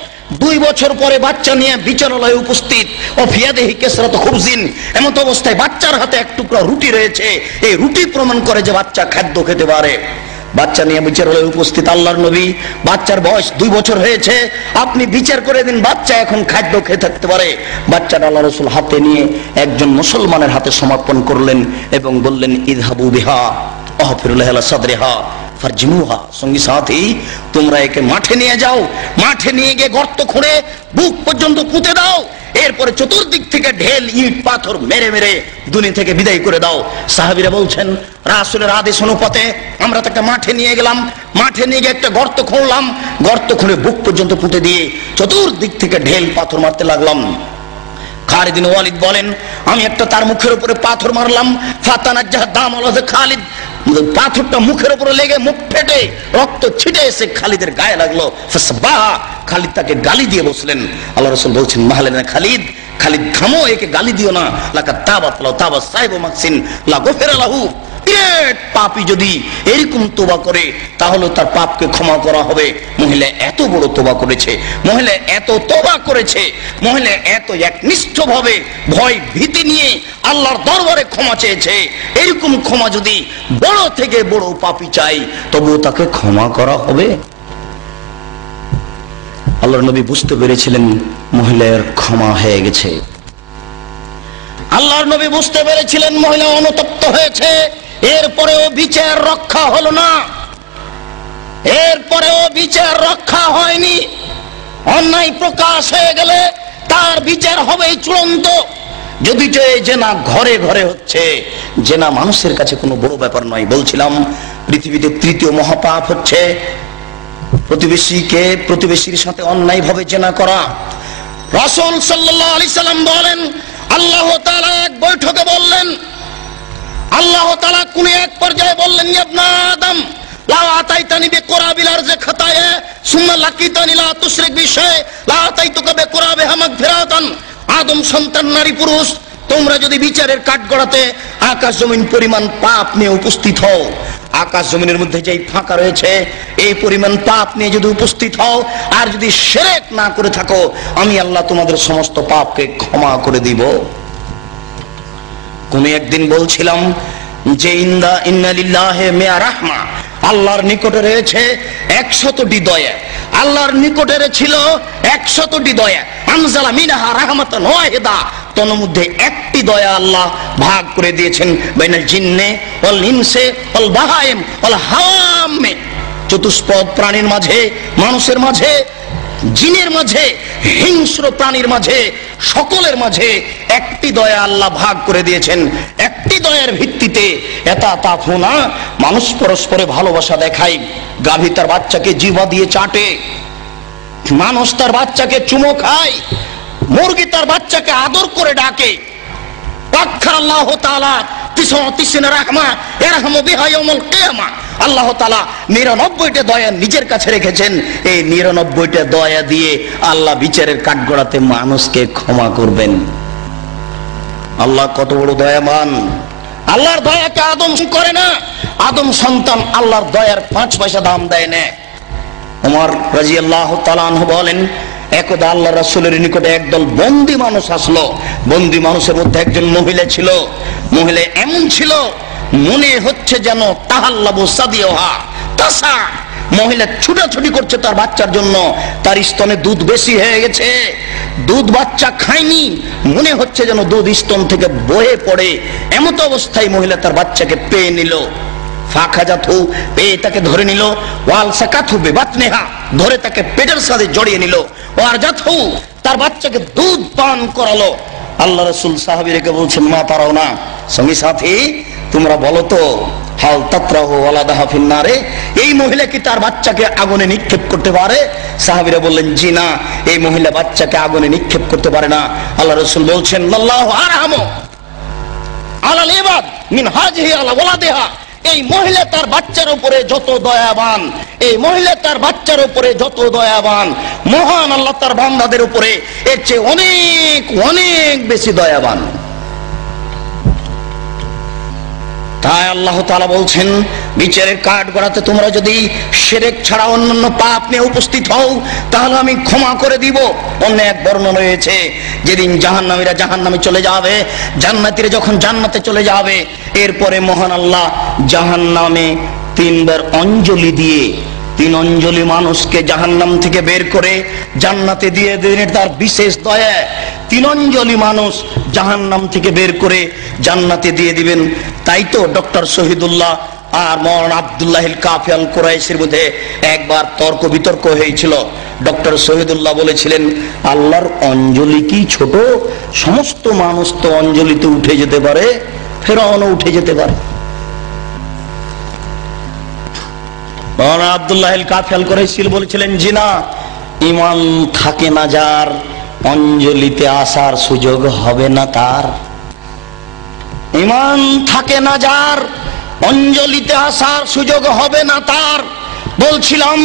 2 বছর পরে বাচ্চা নিয়ে বিচারালয়ে উপস্থিত। ও ফিয়াদেহি কাসরাতু খুবজিন, এমন অবস্থায় বাচ্চার হাতে এক টুকরা রুটি রয়েছে। এই রুটি প্রমাণ করে যে বাচ্চা খাদ্য খেতে পারে। বাচ্চা নিয়ে বিচারালয়ে উপস্থিত আল্লাহর নবী। বাচ্চার বয়স 2 বছর হয়েছে, আপনি বিচার করে দিন বাচ্চা এখন খাদ্য খেয়ে থাকতে পারে। বাচ্চাটা আল্লাহ রাসূল হাতে নিয়ে একজন মুসলমানের হাতে সমর্পণ করলেন এবং বললেন, ইযহাবু বিহা আহফিরু লাহা সাদরিহা ফারজিমুহা। সঙ্গী সাথী, তোমরা একে মাঠে নিয়ে যাও, মাঠে নিয়ে গিয়ে গর্ত খুঁড়ে বুক পর্যন্ত পুঁতে দাও, এরপরে চতুর্দিক থেকে ঢেল ইট পাথর মেরে মেরে দুনিয়া থেকে বিদায় করে দাও। সাহাবীরা বলছেন, রাসূলের আদেশ অনুপাতে আমরা তাকে মাঠে নিয়ে গেলাম, মাঠে নিয়ে গিয়ে একটা গর্ত খুঁড়লাম, গর্ত খুঁড়ে বুক পর্যন্ত পুঁতে দিয়ে চতুর্দিক থেকে ঢেল পাথর মারতে লাগলাম। খালিদ বিন ওয়ালিদ বলেন, আমি একটা তার মুখের উপরে পাথর মারলাম, ফাতানাজ্জাহ দাম আলাযা খালিদ, পাথরটা মুখের উপরে লেগে মুখ ফেটে রক্ত ছিটে এসে খালিদের গায়ে লাগলো। ফাসবাহা, খালিদ তাকে গালি দিয়ে বসলেন। আল্লাহ রাসূল বলছেন, মাহলেনা খালিদ, খালিদ থামো, একে গালি দিও না। লাকা তাবাত লাউ তাবা সাইবু মাকসিন লা গফিরা লাহু। পাপী যদি এরকম তোবা করে তাহলে তার পাপকে ক্ষমা করা হবে। মহিলা এত বড় তোবা করেছে, মহিলা এত তোবা করেছে, মহিলা এত একনিষ্ঠভাবে ভয় ভীতি নিয়ে আল্লাহর দরবারে ক্ষমা চেয়েছে। এরকম ক্ষমা যদি বড় থেকে বড় পাপী চাই তবুও তাকে ক্ষমা করা হবে। আল্লাহর নবী বুঝতে পেরেছিলেন মহিলার ক্ষমা হয়ে গেছে। আল্লাহর নবী বুঝতে পেরেছিলেন মহিলা অনুতপ্ত হয়েছে। এরপরেও বিচার রক্ষা হলো না, এরপরেও বিচার রক্ষা হয়নি। অন্যায় প্রকাশ হয়ে গেলে তার বিচার হবে চূড়ান্ত। যদি জেনা ঘরে ঘরে হচ্ছে, জেনা মানুষের কাছে কোনো বড় ব্যাপার নয়। বলছিলাম পৃথিবীতে 3য় মহাপাপ হচ্ছে প্রতিবেশীর সাথে অন্যায় ভাবে জেনা করা। রাসূল সাল্লাল্লাহু আলাইহি সাল্লাম বলেন, আল্লাহ তাআলা এক বৈঠকে বললেন, আল্লাহ তাআলা কোন এক পর্যায়ে বললেন, ইবনা আদম লা আতাইতানি বিকুরাবিল আরজি খাতায়া সুম্মা লাকিতানি লা তুশরিক বিশাই লা আতাইতুকা বিকুরাবিহা মাগফিরাতান। আদম সন্তান নারী পুরুষ, তোমরা যদি বিচারের কাঠগড়াতে আকাশ জমিন পরিমাণ পাপ নিয়ে উপস্থিত হও, আকাশ জমিনের মধ্যে যেই ফাঁকা রয়েছে এই পরিমাণ পাপ নিয়ে যদি উপস্থিত হও আর যদি শিরক না করে থাকো, আমি আল্লাহ তোমাদের সমস্ত পাপকে ক্ষমা করে দিব। কোন একদিন বলছিলাম যে ইন্না লিল্লাহি মিয়া রাহমা, আল্লাহর নিকটে রয়েছে 100টি দয়া। আল্লাহর নিকটে ছিল 100টি দয়া। আনজালা মিনহা রাহমাতান ওয়াহিদা, তোর মধ্যে একটি দয়া আল্লাহ ভাগ করে দিয়েছেন বাইনাল জিন্নে ওয়াল ইনসে ওয়াল বাহাইম ওয়াল হাওয়ামে, চতুষ্পদ প্রাণীর মাঝে, মানুষের মাঝে, জিনের মাঝে, হিংস্র প্রাণীর মাঝে, সকলের মাঝে একটি দয়া আল্লাহ ভাগ করে দিয়েছেন। একটি দয়ার ভিত্তিতে এতাতাফুনা, মানুষ পরস্পরে ভালোবাসা দেখায়। গাভী তার বাচ্চাকে জিহ্বা দিয়ে চাটে, মানুষ তার বাচ্চাকে চুমো খায়, মুরগি তার বাচ্চাকে আদর করে ডাকে। আল্লাহ তাআলা 99 রাহমা ইয়ারহামু বিহা ইয়াউমুল কিয়ামা, আল্লাহ তাআলা 99টা দয়া নিজের কাছে রেখেছেন। এই 99টা দয়া দিয়ে আল্লাহ বিচারের কাঠগড়াতে মানুষকে ক্ষমা করবেন। আল্লাহ কত বড় দয়াবান। আল্লাহর দয়াকে আদম করে না, আদম সন্তান আল্লাহর দয়ার 5 পয়সা দাম দেয় না। ওমর রাদিয়াল্লাহু তাআলা আনহু বলেন, একদা আল্লাহ রাসূলের নিকটে একদল বন্দী মানুষ আসলো। বন্দী মানুষের মধ্যে একজন মহিলা ছিল। মহিলা এমন ছিল মনে হচ্ছে যেন তাহাল্লাবু সাদিওহা তাসা, মহিলা ছুটাছুটি করছে তার বাচ্চার জন্য। তার স্তনে দুধ বেশি হয়ে গেছে, দুধ বাচ্চা খায়নি, মনে হচ্ছে যেন দুধ স্তন থেকে বয়ে পড়ে। এমত অবস্থায় মহিলা তার বাচ্চাকে পেয়ে নিল। ফাখাজাতহু, পেয়ে তাকে ধরে নিল। ওয়াল সাকাতহু বিবাতনিহা, ধরে তাকে পেটের সাথে জড়িয়ে নিল। ওয়ারজাতহু, তার বাচ্চাকে দুধ পান করালো। আল্লাহ রাসূল সাহাবীদেরকে বলছেন, মা তারাও না, সঙ্গী সাথী তোমরা বলো তো, হাল তাতরাহু ওয়ালাদাহা ফিন্নারে, এই মহিলা কি তার বাচ্চাকে আগুনে নিক্ষেপ করতে পারে? সাহাবীরা বললেন, জি না, এই মহিলা বাচ্চাকে আগুনে নিক্ষেপ করতে পারে না। আল্লাহ রাসূল বলছেন, আল্লাহু আরহামু আলাল ইবাদ মিন হাজিহি আলা ওয়ালাদিহা, এই মহিলা তার বাচ্চার উপরে যত দয়াবান, এই মহিলা তার বাচ্চার উপরে যত দয়াবান, মহান আল্লাহ তার বান্দাদের উপরে এর চেয়ে অনেক অনেক বেশি দয়াবান। তাই আল্লাহ তাআলা বলছেন, বিচারের কাঠগড়াতে তোমরা যদি শিরক ছাড়া অন্যান্য পাপ নিয়ে উপস্থিত হও তাহলে আমি ক্ষমা করে দিব। অন্য এক বর্ণনা রয়েছে, যেদিন জাহান্নামীরা জাহান্নামে চলে যাবে, জান্নাতীরা যখন জান্নাতে চলে যাবে, এরপরে মহান আল্লাহ জাহান্নামে তিনবার অঞ্জলি দিয়ে 3 অঞ্জলি মানুষকে জাহান্নাম থেকে বের করে জান্নাতে দিয়ে দেন, তার বিশেষ দয়া। 3 অঞ্জলি মানুষ জাহান্নাম থেকে বের করে জান্নাতে দিয়ে দিবেন। তাই তো ডক্টর শহীদুল্লাহ আর মৌলানা আব্দুল্লাহিল কাফি আল কুরাইশির মধ্যে একবার তর্ক বিতর্ক হয়েছিল। ডক্টর শহীদুল্লাহ বলেছিলেন, আল্লাহর অঞ্জলি কি ছোট? সমস্ত মানুষ তো অঞ্জলিতে উঠে যেতে পারে, ফেরাউনও উঠে যেতে পারে। মৌলানা আব্দুল্লাহিল কাফি আল কুরাইশি বলেছিলেন, জি না, ঈমান থাকে না যার, অঞ্জলিতে আসার সুযোগ হবে না তার। ঈমান থাকে না যার, অঞ্জলিতে আসার সুযোগ হবে না তার। বলছিলাম,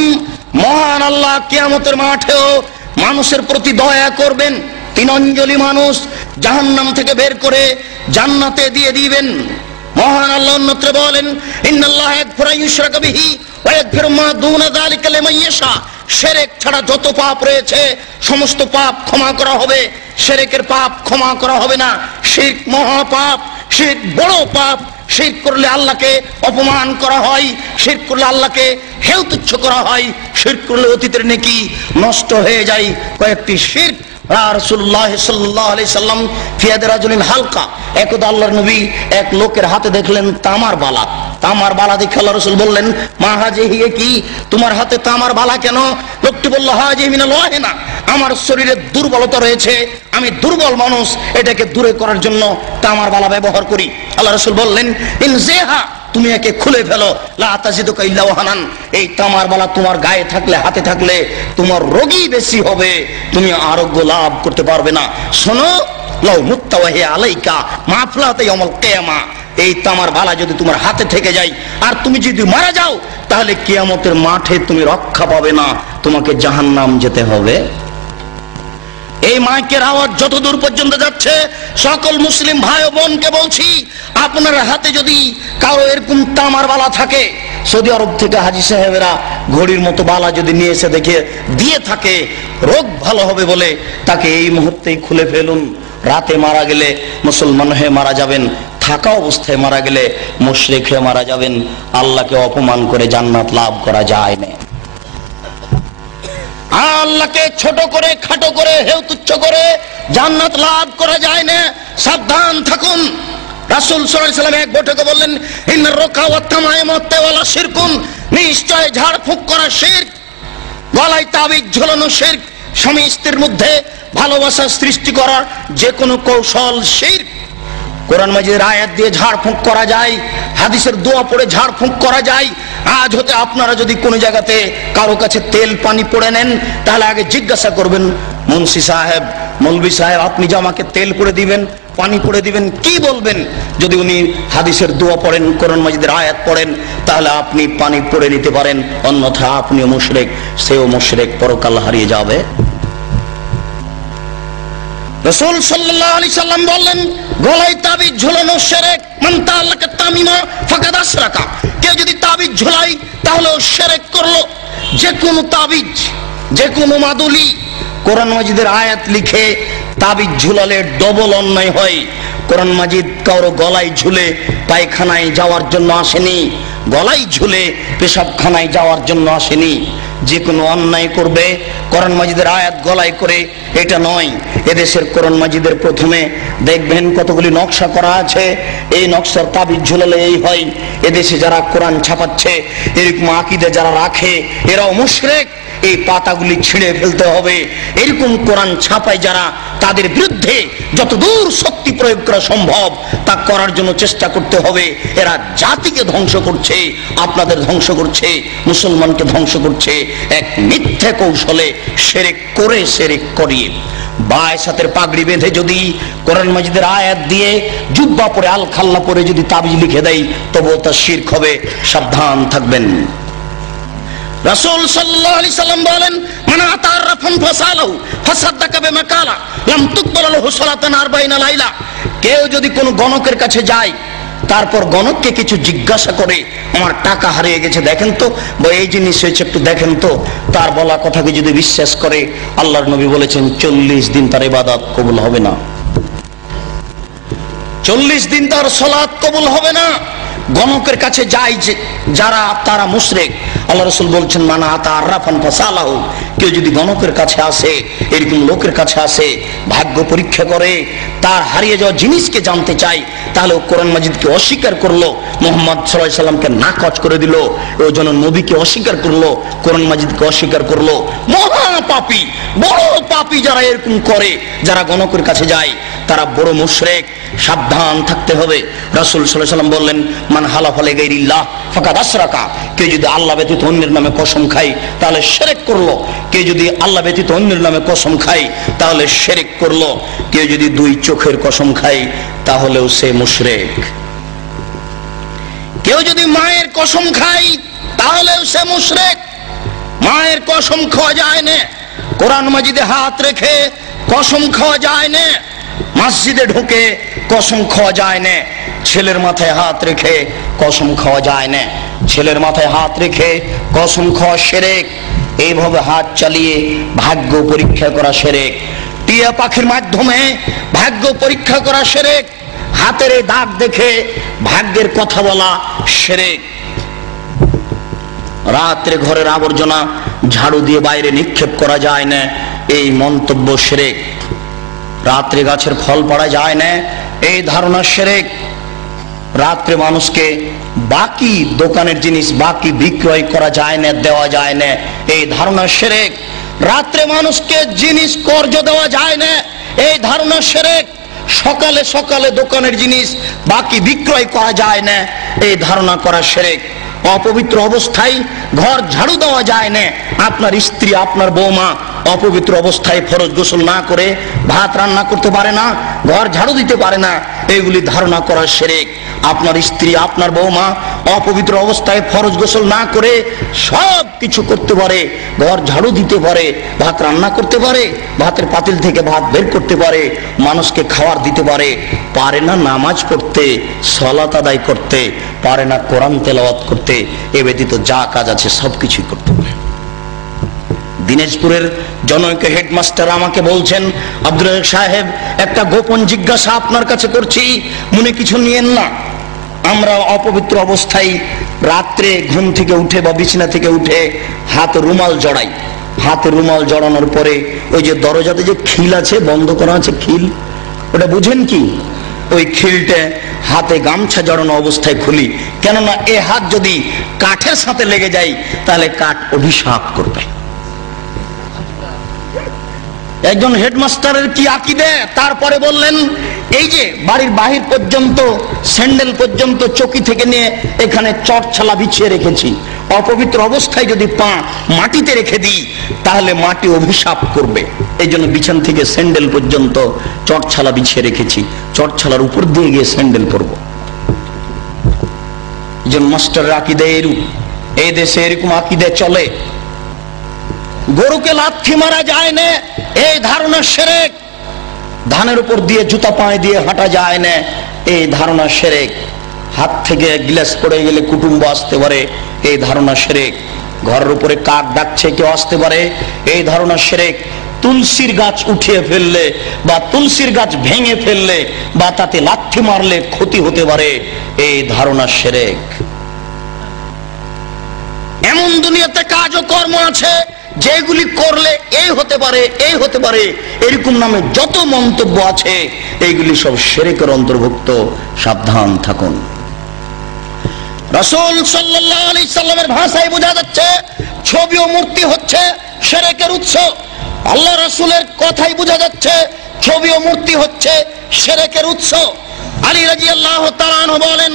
মহান আল্লাহ কিয়ামতের মাঠেও মানুষের প্রতি দয়া করবেন। 3 অঞ্জলি মানুষ জাহান্নাম থেকে বের করে জান্নাতে দিয়ে দিবেন। মহান আল্লাহ অন্যত্র বলেন, ইন্নাল্লাহা ইয়াগফিরু ইউশরাকা বিহি ওয়া ইয়াগফিরু মা দুনা যালিকা লিমান ইয়াশা। শিরক ছাড়া যত পাপ রয়েছে সমস্ত পাপ ক্ষমা করা হবে, শিরকের পাপ ক্ষমা করা হবে না। শিরক মহাপাপ, শিরক বড় পাপ। শিরক করলে আল্লাহকে অপমান করা হয়, শিরক করলে আল্লাহকে হেয় তুচ্ছ করা হয়, শিরক করলে অতীতের নেকি নষ্ট হয়ে যায়। কয়েকটি শিরক রাসূলুল্লাহ সাল্লাল্লাহু আলাইহি সাল্লাম ফিয়াদে রাজুলিন হালকা, একদা আল্লাহর নবী এক লোকের হাতে দেখলেন তামার বালা। তামার বালা দেখে আল্লাহ রাসূল বললেন, মা হাজিহি, কি তোমার হাতে তামার বালা কেন? লোকটি বলল, হাজিহি মিনাল ওয়াহিনা, আমার শরীরে দুর্বলতা রয়েছে, আমি দুর্বল মানুষ, এটাকে দূরে করার জন্য তামার বালা ব্যবহার করি। আল্লাহ রাসূল বললেন, ইনজিহা, তুমি একে খুলে ফেলো, লা তাজিদুকা ইল্লা ওয়াহানান। এই তামার বালা তোমার গায়ে থাকলে, হাতে থাকলে তোমার রোগী বেশি হবে, তুমি আরোগ্য লাভ করতে পারবে না। শোনো, লাউ মুত্তা ওয়া হিয়া আলাইকা মাফলাতা ইয়াউমুল কিয়ামা, এই তামার বালা যদি তোমার হাতে থেকে যায় আর তুমি যদি মারা যাও, তাহলে কিয়ামতের মাঠে তুমি রক্ষা পাবে না, তোমাকে জাহান্নাম যেতে হবে। এই মাইকের আওয়াজ যত দূর পর্যন্ত যাচ্ছে, সকল মুসলিম ভাই ও বোনকে বলছি, আপনার হাতে যদি কারো এরকম তামার বালা থাকে, সৌদি আরব থেকে হাজী সাহেবেরা ঘড়ির মতো বালা যদি নিয়ে এসে দেখে দিয়ে থাকে, রোগ ভালো হবে বলে তাকে এই মুহূর্তেই খুলে ফেলুন। রাতে মারা গেলে মুসলমান হয়ে মারা যাবেন, থাকা অবস্থায় মারা গেলে মুশরিক হয়ে মারা যাবেন। আল্লাহকে অপমান করে জান্নাত লাভ করা যায় না। আল্লাহকে ছোট করে, খাটো করে, হেয় তুচ্ছ করে জান্নাত লাভ করা যায় না। সাবধান থাকুন। রাসূল সাল্লাল্লাহু আলাইহি ওয়াসাল্লাম এক বৈঠকে বললেন, ইন্নার রুকা ওয়া তামাইম ওয়া তাওয়ালা শিরকুন, নিশ্চয় ঝাড় ফুঁক করা শিরক, গলায় তাবিজ ঝোলানো শিরক, স্বামী স্ত্রীর মধ্যে ভালোবাসা সৃষ্টি করার যে কোনো কৌশল শিরক। কোরআন মাজিদের আয়াত দিয়ে ঝাড়ফুঁক করা যায়, হাদিসের দোয়া পড়ে ঝাড়ফুঁক করা যায়। আজ হতে আপনারা যদি কোনো জায়গাতে কারো কাছে তেল পানি পড়ে নেন, তাহলে আগে জিজ্ঞাসা করবেন, মুন্সি সাহেব, মৌলভী সাহেব, আপনি যে আমাকে তেল পড়ে দিবেন, পানি পড়ে দিবেন, কি বলবেন? যদি উনি হাদিসের দোয়া পড়েন, কোরআন মাজিদের আয়াত পড়েন, তাহলে আপনি পানি পড়ে নিতে পারেন, অন্যথা আপনিও মুশরিক, সেও মুশরিক, পরকাল হারিয়ে যাবে। রাসূল সাল্লাল্লাহু আলাইহি সাল্লাম বললেন, গলায় তাবিজ ঝুলানো শিরক, মান তাআল্লাকা তামিমা ফাকাদ আশরাকা, কেউ যদি তাবিজ ঝুলায় তাহলে ও শিরক করলো। যে কোনো তাবিজ, যে কোনো মাদুলি, কোরআন মাজিদের আয়াত লিখে তাবিজ ঝুলালে ডবল অন্যায় হয়। কোরআন মাজিদ কারো গলায় ঝুলে পায়খানায় যাওয়ার জন্য আসেনি, গলায় ঝুলে পেশাবখানায় যাওয়ার জন্য আসেনি। যে কোনো অন্যায় করবে কোরআন মাজিদের আয়াত গলায় করে, এটা নয়। এদেশের কোরআন মাজিদের প্রথমে দেখবেন কতগুলি নকশা করা আছে, এই নকশার তাবিজ ঝুলালে এই হয়। এদেশে যারা কোরআন ছাপাচ্ছে, এরকম আকীদা যারা রাখে, এরাও মুশরিক। এই পাতাগুলি ছিঁড়ে ফেলতে হবে। এরকম কোরআন ছাপায় যারা, তাদের বিরুদ্ধে যতদূর শক্তি প্রয়োগ করা সম্ভব তা করার জন্য চেষ্টা করতে হবে। এরা জাতিকে ধ্বংস করছে, আপনাদের ধ্বংস করছে, মুসলমানকে ধ্বংস করছে এক মিথ্যে কৌশলে, শিরক করে, শিরক করিয়ে। বায়সাতের পাগড়ি বেঁধে যদি কোরআন মাজিদের আয়াত দিয়ে জুব্বা পরে, আল খাল্লা পরে যদি তাবিজ লিখে দেয়, তবুও তা শিরক হবে। সাবধান থাকবেন। রাসূল সাল্লাল্লাহু আলাইহি সাল্লাম বলেন, মান আতারাফান ফাসালাহু ফাসাদাকা বিমা কালা লাম তুকবাল লাহু সালাতান 40 লাইলা। কেউ যদি কোনো গণকের কাছে যায়, তারপর গণককে কিছু জিজ্ঞাসা করে, আমার টাকা হারিয়ে গেছে দেখেন তো, বা এই জিনিস হয়েছে একটু দেখেন তো, তার বলা কথাকে যদি বিশ্বাস করে, আল্লাহর নবী বলেছেন 40 দিন তার ইবাদত কবুল হবে না, 40 দিন তার সালাত কবুল হবে না। গণকের কাছে যায় যে যারা তারা মুশরিক। আল্লাহ রাসূল বলছেন মানা আতা আররাফান ফাসালাহু, কেউ যদি গণকের কাছে আসে, এরকম লোকের কাছে আসে, ভাগ্য পরীক্ষা করে, তার হারিয়ে যাওয়া জিনিসকে জানতে চায়, তাহলে ও কোরআন মাজিদকে অস্বীকার করলো, মুহাম্মদ সাল্লাল্লাহু আলাইহি সাল্লামকে নাকচ করে দিল, ও যেন নবীকে অস্বীকার করলো, কোরআন মাজিদকে অস্বীকার করলো। মহা পাপী, বড় পাপী যারা এরকম করে, যারা গণকের কাছে যায়, তারা বড় মুশরিক। সাবধান থাকতে হবে। রাসূল সাল্লাল্লাহু আলাইহি সাল্লাম বললেন মান হালাফা লিগাইরিল্লাহ ফাকাদ আশরাকা, কেউ যদি আল্লাহ ব্যতীত অন্যের নামে কসম খায় তাহলে শিরক করলো। কেউ যদি আল্লাহ ব্যতীত অন্যের নামে কসম খায় তাহলে শিরক করলো। কেউ যদি দুই চোখের কসম খায় তাহলেও সে মুশরিক। কেউ যদি মায়ের কসম খায় তাহলেও সে মুশরিক। মায়ের কসম খাওয়া যায় না, কোরআন মাজিদে হাত রেখে কসম খাওয়া যায় না, মসজিদে ঢুকে কসম খাওয়া যায় না, ছেলের মাথায় হাত রেখে কসম খাওয়া যায় না, ছেলের মাথায় হাত রেখে কসম খাওয়া শিরক। এইভাবে হাত চালিয়ে ভাগ্য পরীক্ষা করা শিরক। টিয়া পাখির মাধ্যমে ভাগ্য পরীক্ষা করা শিরক। হাতের এই দাগ দেখে ভাগ্যের কথা বলা শিরক। রাত্রে ঘরের আবর্জনা ঝাড়ু দিয়ে বাইরে নিক্ষেপ করা যায় না, এই মন্তব্য শিরক। রাত্রে গাছের ফল পাড়া যায় না, এই ধারণা শিরক। রাত্রে মানুষকে বাকি দোকানের জিনিস বাকি বিক্রয় করা যায় না, দেওয়া যায় না, এই ধারণা শিরক। রাত্রে মানুষকে জিনিস কর্জ দেওয়া যায় না, এই ধারণা শিরক। সকালে সকালে দোকানের জিনিস বাকি বিক্রয় করা যায় না, এই ধারণা করা শিরক। অপবিত্র অবস্থায় ঘর ঝাড়ু দেওয়া যায় না। আপনার স্ত্রী, আপনার বৌমা অপবিত্র অবস্থায় ফরজ গোসল না করে ভাত রান্না করতে পারে না, ঘর ঝাড়ু দিতে পারে না, এইগুলি ধারণা করা শিরক। আপনার স্ত্রী, আপনার বৌমা অপবিত্র অবস্থায় ফরজ গোসল না করে সব কিছু করতে পারে, ঘর ঝাড়ু দিতে পারে, ভাত রান্না করতে পারে, ভাতের পাতিল থেকে ভাত বের করতে পারে, মানুষকে খাবার দিতে পারে, পারে না নামাজ পড়তে, সালাত আদায় করতে, পারে না কোরআন তেলাওয়াত করতে, এ ব্যতীত যা কাজ আছে সবকিছুই করতে পারে। দিনাজপুরের জনৈক হেডমাস্টার আমাকে বলছেন, আব্দুল রাজ্জাক সাহেব, একটা গোপন জিজ্ঞাসা আপনার কাছে করছি, মনে কিছু নিয়েন না। আমরা অপবিত্র অবস্থায় রাত্রে ঘুম থেকে উঠে বা বিছানা থেকে উঠে হাতে রুমাল জড়াই। হাতে রুমাল জড়ানোর পরে ওই যে দরজাতে যে খিল আছে, বন্ধ করা আছে খিল, ওটা বুঝেন কি? ওই খিলটা হাতে গামছা জড়ানো অবস্থায় খুলি, কেননা এ হাত যদি কাঠের সাথে লেগে যায় তাহলে কাঠ অভিশাপ করবে। একজন হেডমাস্টারের কি আকীদা, তারপরে বললেন এই যে বাড়ির বাহির পর্যন্ত স্যান্ডেল পর্যন্ত চকি থেকে নিয়ে এখানে চটছালা বিছিয়ে রেখেছি, অপবিত্র অবস্থায় যদি পা মাটিতে রেখে দিই তাহলে মাটি অভিশাপ করবে, এই জন্য বিছান থেকে স্যান্ডেল পর্যন্ত চটছালা বিছিয়ে রেখেছি, চটছালার উপর দিয়ে গিয়ে স্যান্ডেল পরবো। একজন মাস্টারের আকীদা এরূপ। এই দেশে এরকম আকীদা চলে। গরুকে লাথি মারা যায় না, এই ধারণা শিরক। ধানের উপর দিয়ে জুতা পায়ে দিয়ে হাঁটা যায় না, এই ধারণা শিরক। হাত থেকে গ্লাস পড়ে গেলে কুটুম্ব আসতে পারে, এই ধারণা শিরক। ঘরের উপরে কাক ডাকছে, কেউ আসতে পারে, এই ধারণা শিরক। তুলসীর গাছ উঠিয়ে ফেললে বা তুলসীর গাছ ভেঙে ফেললে বা তাতে লাথি মারলে ক্ষতি হতে পারে, এই ধারণা শিরক। এমন দুনিয়াতে কাজ ও কর্ম আছে যেগুলি করলে এই হতে পারে, এই হতে পারে, এরকম নামে যত মন্তব্য আছে এইগুলি সব শিরকের অন্তর্ভুক্ত। সাবধান থাকুন। রাসূল সাল্লাল্লাহু আলাইহি সাল্লামের ভাষায় বোঝা যাচ্ছে ছবি ও মূর্তি হচ্ছে শিরকের উৎস। আল্লাহ রাসূলের কথাই বোঝা যাচ্ছে ছবি ও মূর্তি হচ্ছে শিরকের উৎস। আলী রাদিয়াল্লাহু তাআলা আনহু বলেন,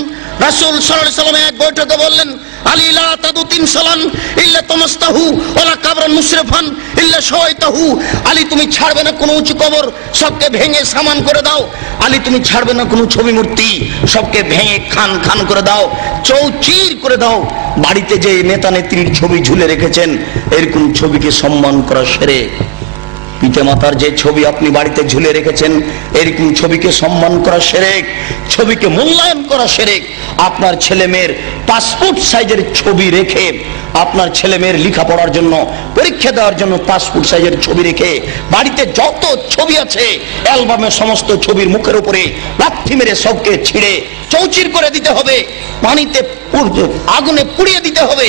রাসূল সাল্লাল্লাহু আলাইহি সাল্লাম এক বৈঠকে বললেন, আলী লা তাদু তিনসালান ইল্লা তামাস্তাহু ওয়ালা কাবরান মুশরিফান ইল্লা শাওয়াইতাহু। আলী তুমি ছাড়বে না কোনো উঁচু কবর, সবকে ভেঙে সামান করে দাও। আলী তুমি ছাড়বে না কোনো ছবি মূর্তি, সবকে ভেঙে খান খান করে দাও, চৌচির করে দাও। বাড়িতে যে নেতা নেত্রীর ছবি ঝুলে রেখেছেন এরকম ছবিকে সম্মান করা শিরক। পিতামাতার যে ছবি আপনি বাড়িতে ঝুলে রেখেছেন, এরকম ছবিকে সম্মান করা শিরক, ছবিকে মূল্যায়ন করা শিরক। আপনার ছেলে মেয়ের পাসপোর্ট সাইজের ছবি রেখে, আপনার ছেলে মেয়ের লেখাপড়ার জন্য, পরীক্ষা দেওয়ার জন্য পাসপোর্ট সাইজের ছবি রেখে বাড়িতে যত ছবি আছে অ্যালবামের সমস্ত ছবির মুখের উপরে লাথি মেরে সবকে ছিঁড়ে চৌচির করে দিতে হবে, পানিতে আগুনে পুড়িয়ে দিতে হবে,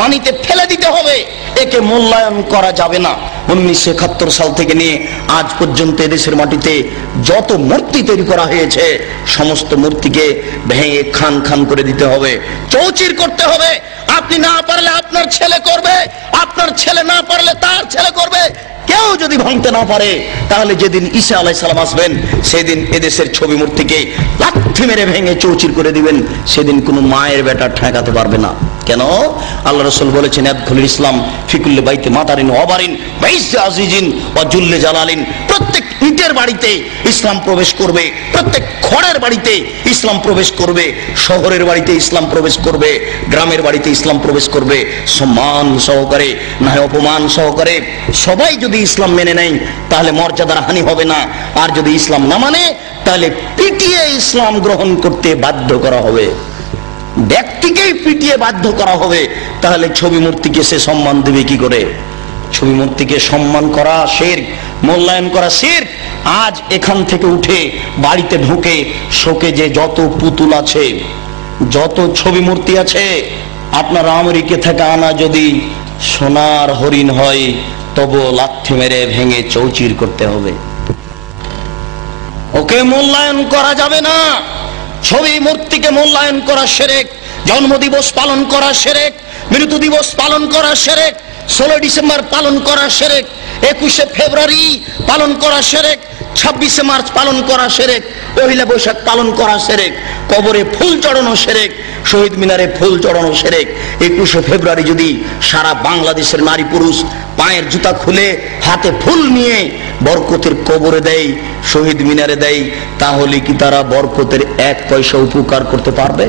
পানিতে ফেলে দিতে হবে। একে মূল্যায়ন করা যাবে না। 1971 সাল থেকে নিয়ে আজ পর্যন্ত এদেশের মাটিতে যত মূর্তি তৈরি করা হয়েছে সমস্ত মূর্তিকে ভেঙে খান খান করে দিতে হবে, চৌচির করতে হবে। আপনি না পারলে আপনার ছেলে করবে, আপনার ছেলে না পারলে তার ছেলে করবে। কেউ যদি ভাঙতে না পারে তাহলে যেদিন ঈসা আলাইহিস সালাম আসবেন সেদিন এদেশের ছবি মূর্তিকে লাথি মেরে ভেঙে চৌচির করে দিবেন। সেদিন কোনো মায়ের বেটা ঠেকাতে পারবে না। কেন? আল্লাহ রাসূল বলেছেন, ইয়াদখুলুল ইসলাম ফি কুল্লি বাইতি মাতারিন ওয়া বারিন ওয়া ইজ্জি আজিজিন ওয়া জুল্লি জালালিন। প্রত্যেক ইটের বাড়িতে ইসলাম প্রবেশ করবে, প্রত্যেক খড়ের বাড়িতে ইসলাম প্রবেশ করবে, শহরের বাড়িতে ইসলাম প্রবেশ করবে, গ্রামের বাড়িতে ইসলাম প্রবেশ করবে। সম্মান সহকারে, না অপমান সহকারে। সবাই যদি ইসলাম মেনে নেয় তাহলে মর্যাদার হানি হবে না, আর যদি ইসলাম না মানে তাহলে পিটিয়ে ইসলাম গ্রহণ করতে বাধ্য করা হবে, ব্যক্তিকেই পিটিয়ে বাধ্য করা হবে। তাহলে ছবি মূর্তিকে সে সম্মান দেবে কি করে? ছবি মূর্তিকে সম্মান করা শিরক, মূল্যায়ন করা শিরক। আজ এখান থেকে উঠে বাড়িতে ঢুকে শোকেজে যত পুতুল আছে, যত ছবি মূর্তি আছে, আপনার আমেরিকা থেকে আনা যদি সোনার হরিণ হয় তবু লাথি মেরে ভেঙে চৌচির করতে হবে। ওকে মূল্যায়ন করা যাবে না। ছবি মূর্তিকে মূল্যায়ন করা শিরক। জন্মদিবস পালন করা শিরক, মৃত্যু দিবস পালন করা শিরক, 16 ডিসেম্বর পালন করা শিরক, 21শে ফেব্রুয়ারি পালন করা শিরক, 26শে মার্চ পালন করা শিরক, পহেলা বৈশাখ পালন করা শিরক, কবরে ফুল চড়ানো শিরক, শহীদ মিনারে ফুল চড়ানো শিরক। 21শে ফেব্রুয়ারি যদি সারা বাংলাদেশের নারী পুরুষ পায়ের জুতা খুলে হাতে ফুল নিয়ে বরকতের কবরে দেয়, শহীদ মিনারে দেয়, তাহলে কি তারা বরকতের 1 পয়সা উপকার করতে পারবে?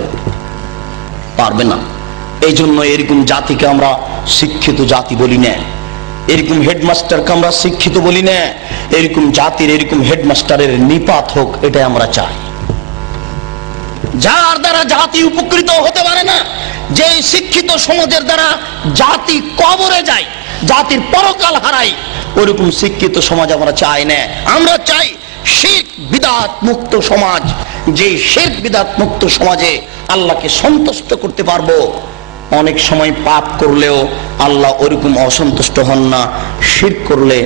পারবে না। এই জন্য এরকম জাতিকে আমরা শিক্ষিত জাতি বলি না, এরকম হেডমাস্টারকে আমরা শিক্ষিত বলি না। এরকম জাতির, এরকম হেডমাস্টারের নিপাত হোক, এটাই আমরা চাই। যার দ্বারা জাতি উপকৃত হতে পারে না, যে শিক্ষিত সমাজের দ্বারা জাতি কবরে যায়, জাতির পরকাল হারায়, ওরকম শিক্ষিত সমাজ আমরা চাই না। আমরা চাই শিরক বিদআত মুক্ত সমাজ। যে শিরক বিদআত মুক্ত সমাজে আল্লাহকে সন্তুষ্ট করতে পারবো। অনেক সময় পাপ করলেও আল্লাহ ওরকম অসন্তুষ্ট হন না। শিরক করলে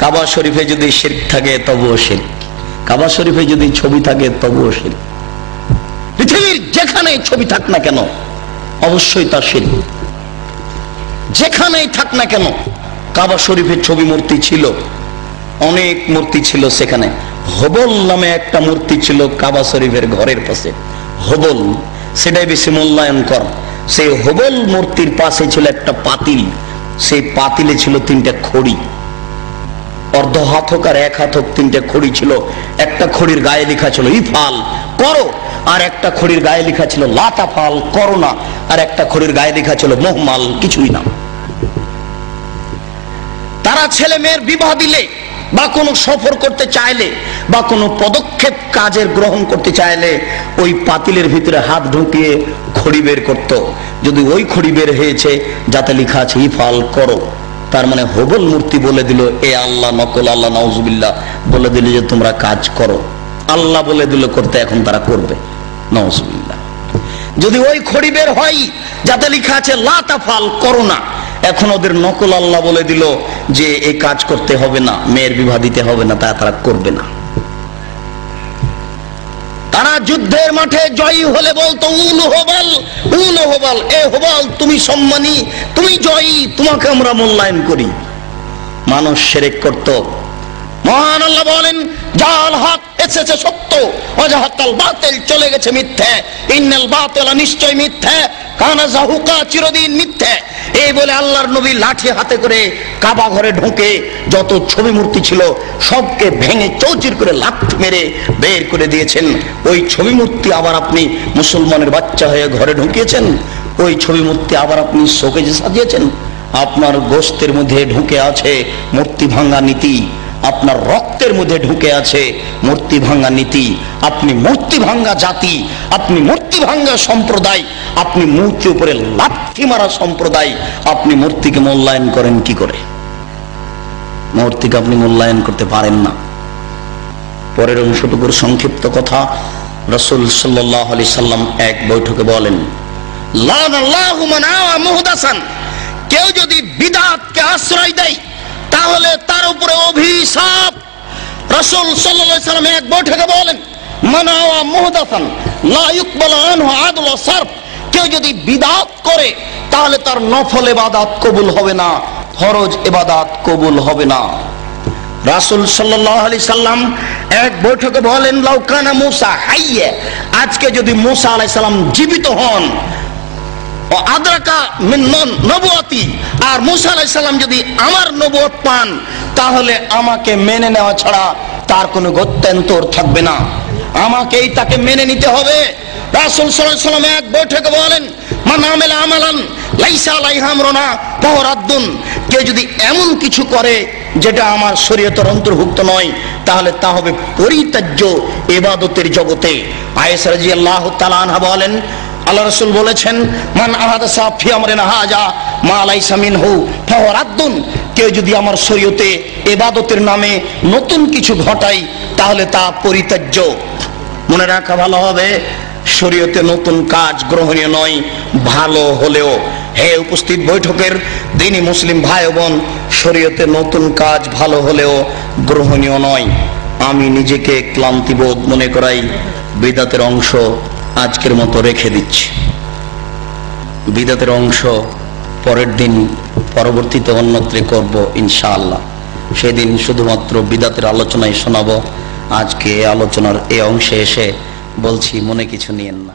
কাবা শরীফে যদি শিরক থাকে তবুও শিরক, কাবা শরীফে যদি ছবি থাকে তবুও শিরক। পৃথিবীর যেখানে ছবি থাক না কেন অবশ্যই তা শিরক, যেখানেই থাক না কেন। কাবা শরীফের ছবি মূর্তি ছিল, অনেক মূর্তি ছিল সেখানে। হবল নামে একটা মূর্তি ছিল কাবা শরীফের ঘরের পাশে, হবল, সেটাই বেশি মূল্যায়ন কর। সেই হবল মূর্তির পাশে ছিল একটা পাতিল, সেই পাতিলে ছিল 3টা খড়ি, অর্ধ হাত হোক আর 1 হাত হোক 3টা খড়ি ছিল। একটা খড়ির গায়ে লেখা ছিল ইফাল, করো, আর একটা খড়ির গায়ে লেখা ছিল লা তাফাল, করো না, আর একটা খড়ির গায়ে লেখা ছিল মুহমাল, কিছুই না। তারা ছেলে মেয়ের বিবাহ দিলে বা কোনো সফর করতে চাইলে বা কোনো পদক্ষেপ কাজের গ্রহণ করতে চাইলে ওই পাতিলের ভিতরে হাত ঢুকিয়ে খড়ি বের করত। যদি ওই খড়ি বের হয়েছে যাতে লেখা আছে ইফাল, করো, তার মানে হবল মূর্তি বলে দিল এ আল্লাহ নকল, আল্লাহ নাউজুবিল্লাহ বলে দিল যে তোমরা কাজ করো। আল্লাহ বলে দিল করতে, এখন তারা করবে, নাউজুবিল্লাহ। যদি ওই খড়ি বের হয় যাতে লেখা আছে লা তাফাল, করো না, এখন ওদের নকল আল্লাহ বলে দিল যে এই কাজ করতে হবে না, মেয়ের বিবাহ দিতে হবে না, তারা করবে না। তারা যুদ্ধের মাঠে জয়ী হলে বলতো উল হবাল, উল হবাল, এ হবাল তুমি সম্মানী, তুমি জয়ী, তোমাকে আমরা মূল্যায়ন করি। মানুষ শিরক করত। মহান আল্লাহ বলেন জাল হক এসেছে সত্য, ওয়াজাহাকাল বাতিল চলে গেছে মিথ্যা, ইন্নাল বাতিলা নিশ্চয় মিথ্যা, কানা যাহুকা চিরদিন মিথ্যা। এই বলে আল্লাহর নবী লাঠি হাতে করে কাবা ঘরে ঢুকে যত ছবি মূর্তি ছিল সবকে ভেঙে চৌচির করে লাথি মেরে বের করে দিয়েছেন। ওই ছবি মূর্তি আবার আপনি মুসলমানের বাচ্চা হয়ে ঘরে ঢুকিয়েছেন। ওই ছবি মূর্তি আবার আপনি শোকেজে সাজিয়েছেন। আপনার গোশতের মধ্যে ঢুকে আছে মূর্তি ভাঙ্গা নীতি, আপনার রক্তের মধ্যে ঢুকে আছে মূর্তি ভাঙ্গা নীতি। আপনি মূর্তি ভাঙ্গা জাতি, আপনি মূর্তি ভাঙ্গা সম্প্রদায়, আপনি মূর্তির উপরে লাথি মারা সম্প্রদায়। আপনি মূর্তিকে মূল্যায়ন করেন কি করে? মূর্তিকে আপনি মূল্যায়ন করতে পারেন না। পরের অংশটুকুর সংক্ষিপ্ত কথা, রাসূল সাল্লাল্লাহু আলাইহি সাল্লাম এক বৈঠকে বলেন, লানাল্লাহু মান আওয়া মুহদাসান, কেউ যদি বিদআতকে আশ্রয় দেয় তাহলে তার উপরে অভিশাপ। রাসূল সাল্লাল্লাহু আলাইহি সাল্লাম এক বৈঠকে বলেন, মান আওয়া মুহদাসান লা ইউকবালু আনহু আদল ওয়া সারফ, কেউ যদি বিদআত করে তাহলে তার নফল ইবাদত কবুল হবে না, ফরজ ইবাদত কবুল হবে না। রাসূল সাল্লাল্লাহু আলাইহি সাল্লাম এক বৈঠকে বলেন, লাউ কানা মূসা হাইয়া, আজকে যদি মূসা আলাইহিস সালাম জীবিত হন, ও আদরাকা মিন নবুয়তি, আর মূসা আলাইহিস সালাম যদি আমার নবুয়ত পান, তাহলে আমাকে মেনে নেওয়া ছাড়া তার কোনো গত্যন্তর থাকবে না, আমাকেই তাকে মেনে নিতে হবে। রাসূল সাল্লাল্লাহু আলাইহি সাল্লাম এক বৈঠকে বলেন, মান আমিলা আমালান লাইসা আলাইহি আমরুনা ফাহুয়া রাদ্দুন, কেউ যদি এমন কিছু করে যেটা আমার শরীয়তের অন্তর্ভুক্ত নয়, তাহলে তা হবে পরিত্যাজ্য ইবাদতের জগতে। আয়েশা রাদিয়াল্লাহু তাআলা আনহা বলেন, আল্লাহ রাসূল বলেছেন, মান আহাদাসা ফি আমরিনা হাযা মা লাইসা মিনহু ফাহুয়া রাদ্দুন, কেউ যদি আমার শরীয়তে ইবাদতের নামে নতুন কিছু ঘটায় তাহলে তা পরিত্যাজ্য। মনে রাখা ভালো হবে, শরীয়তে নতুন কাজ গ্রহণীয় নয়, ভালো হলেও। হে উপস্থিত বৈঠকের দ্বীনি মুসলিম ভাই বোন, শরীয়তে নতুন কাজ ভালো হলেও গ্রহণীয় নয়। আমি নিজেকে ক্লান্তিবোধ মনে করাই বিদআতের অংশ আজকের মতো রেখে দিচ্ছি। বিদআতের অংশ পরের দিন পরবর্তীতে অন্যত্রে করব ইনশাআল্লাহ। সেদিন শুধুমাত্র বিদআতের আলোচনায় শোনাবো। আজকে আলোচনার এই অংশে এসে বলছি, মনে কিছু নিয়েন না।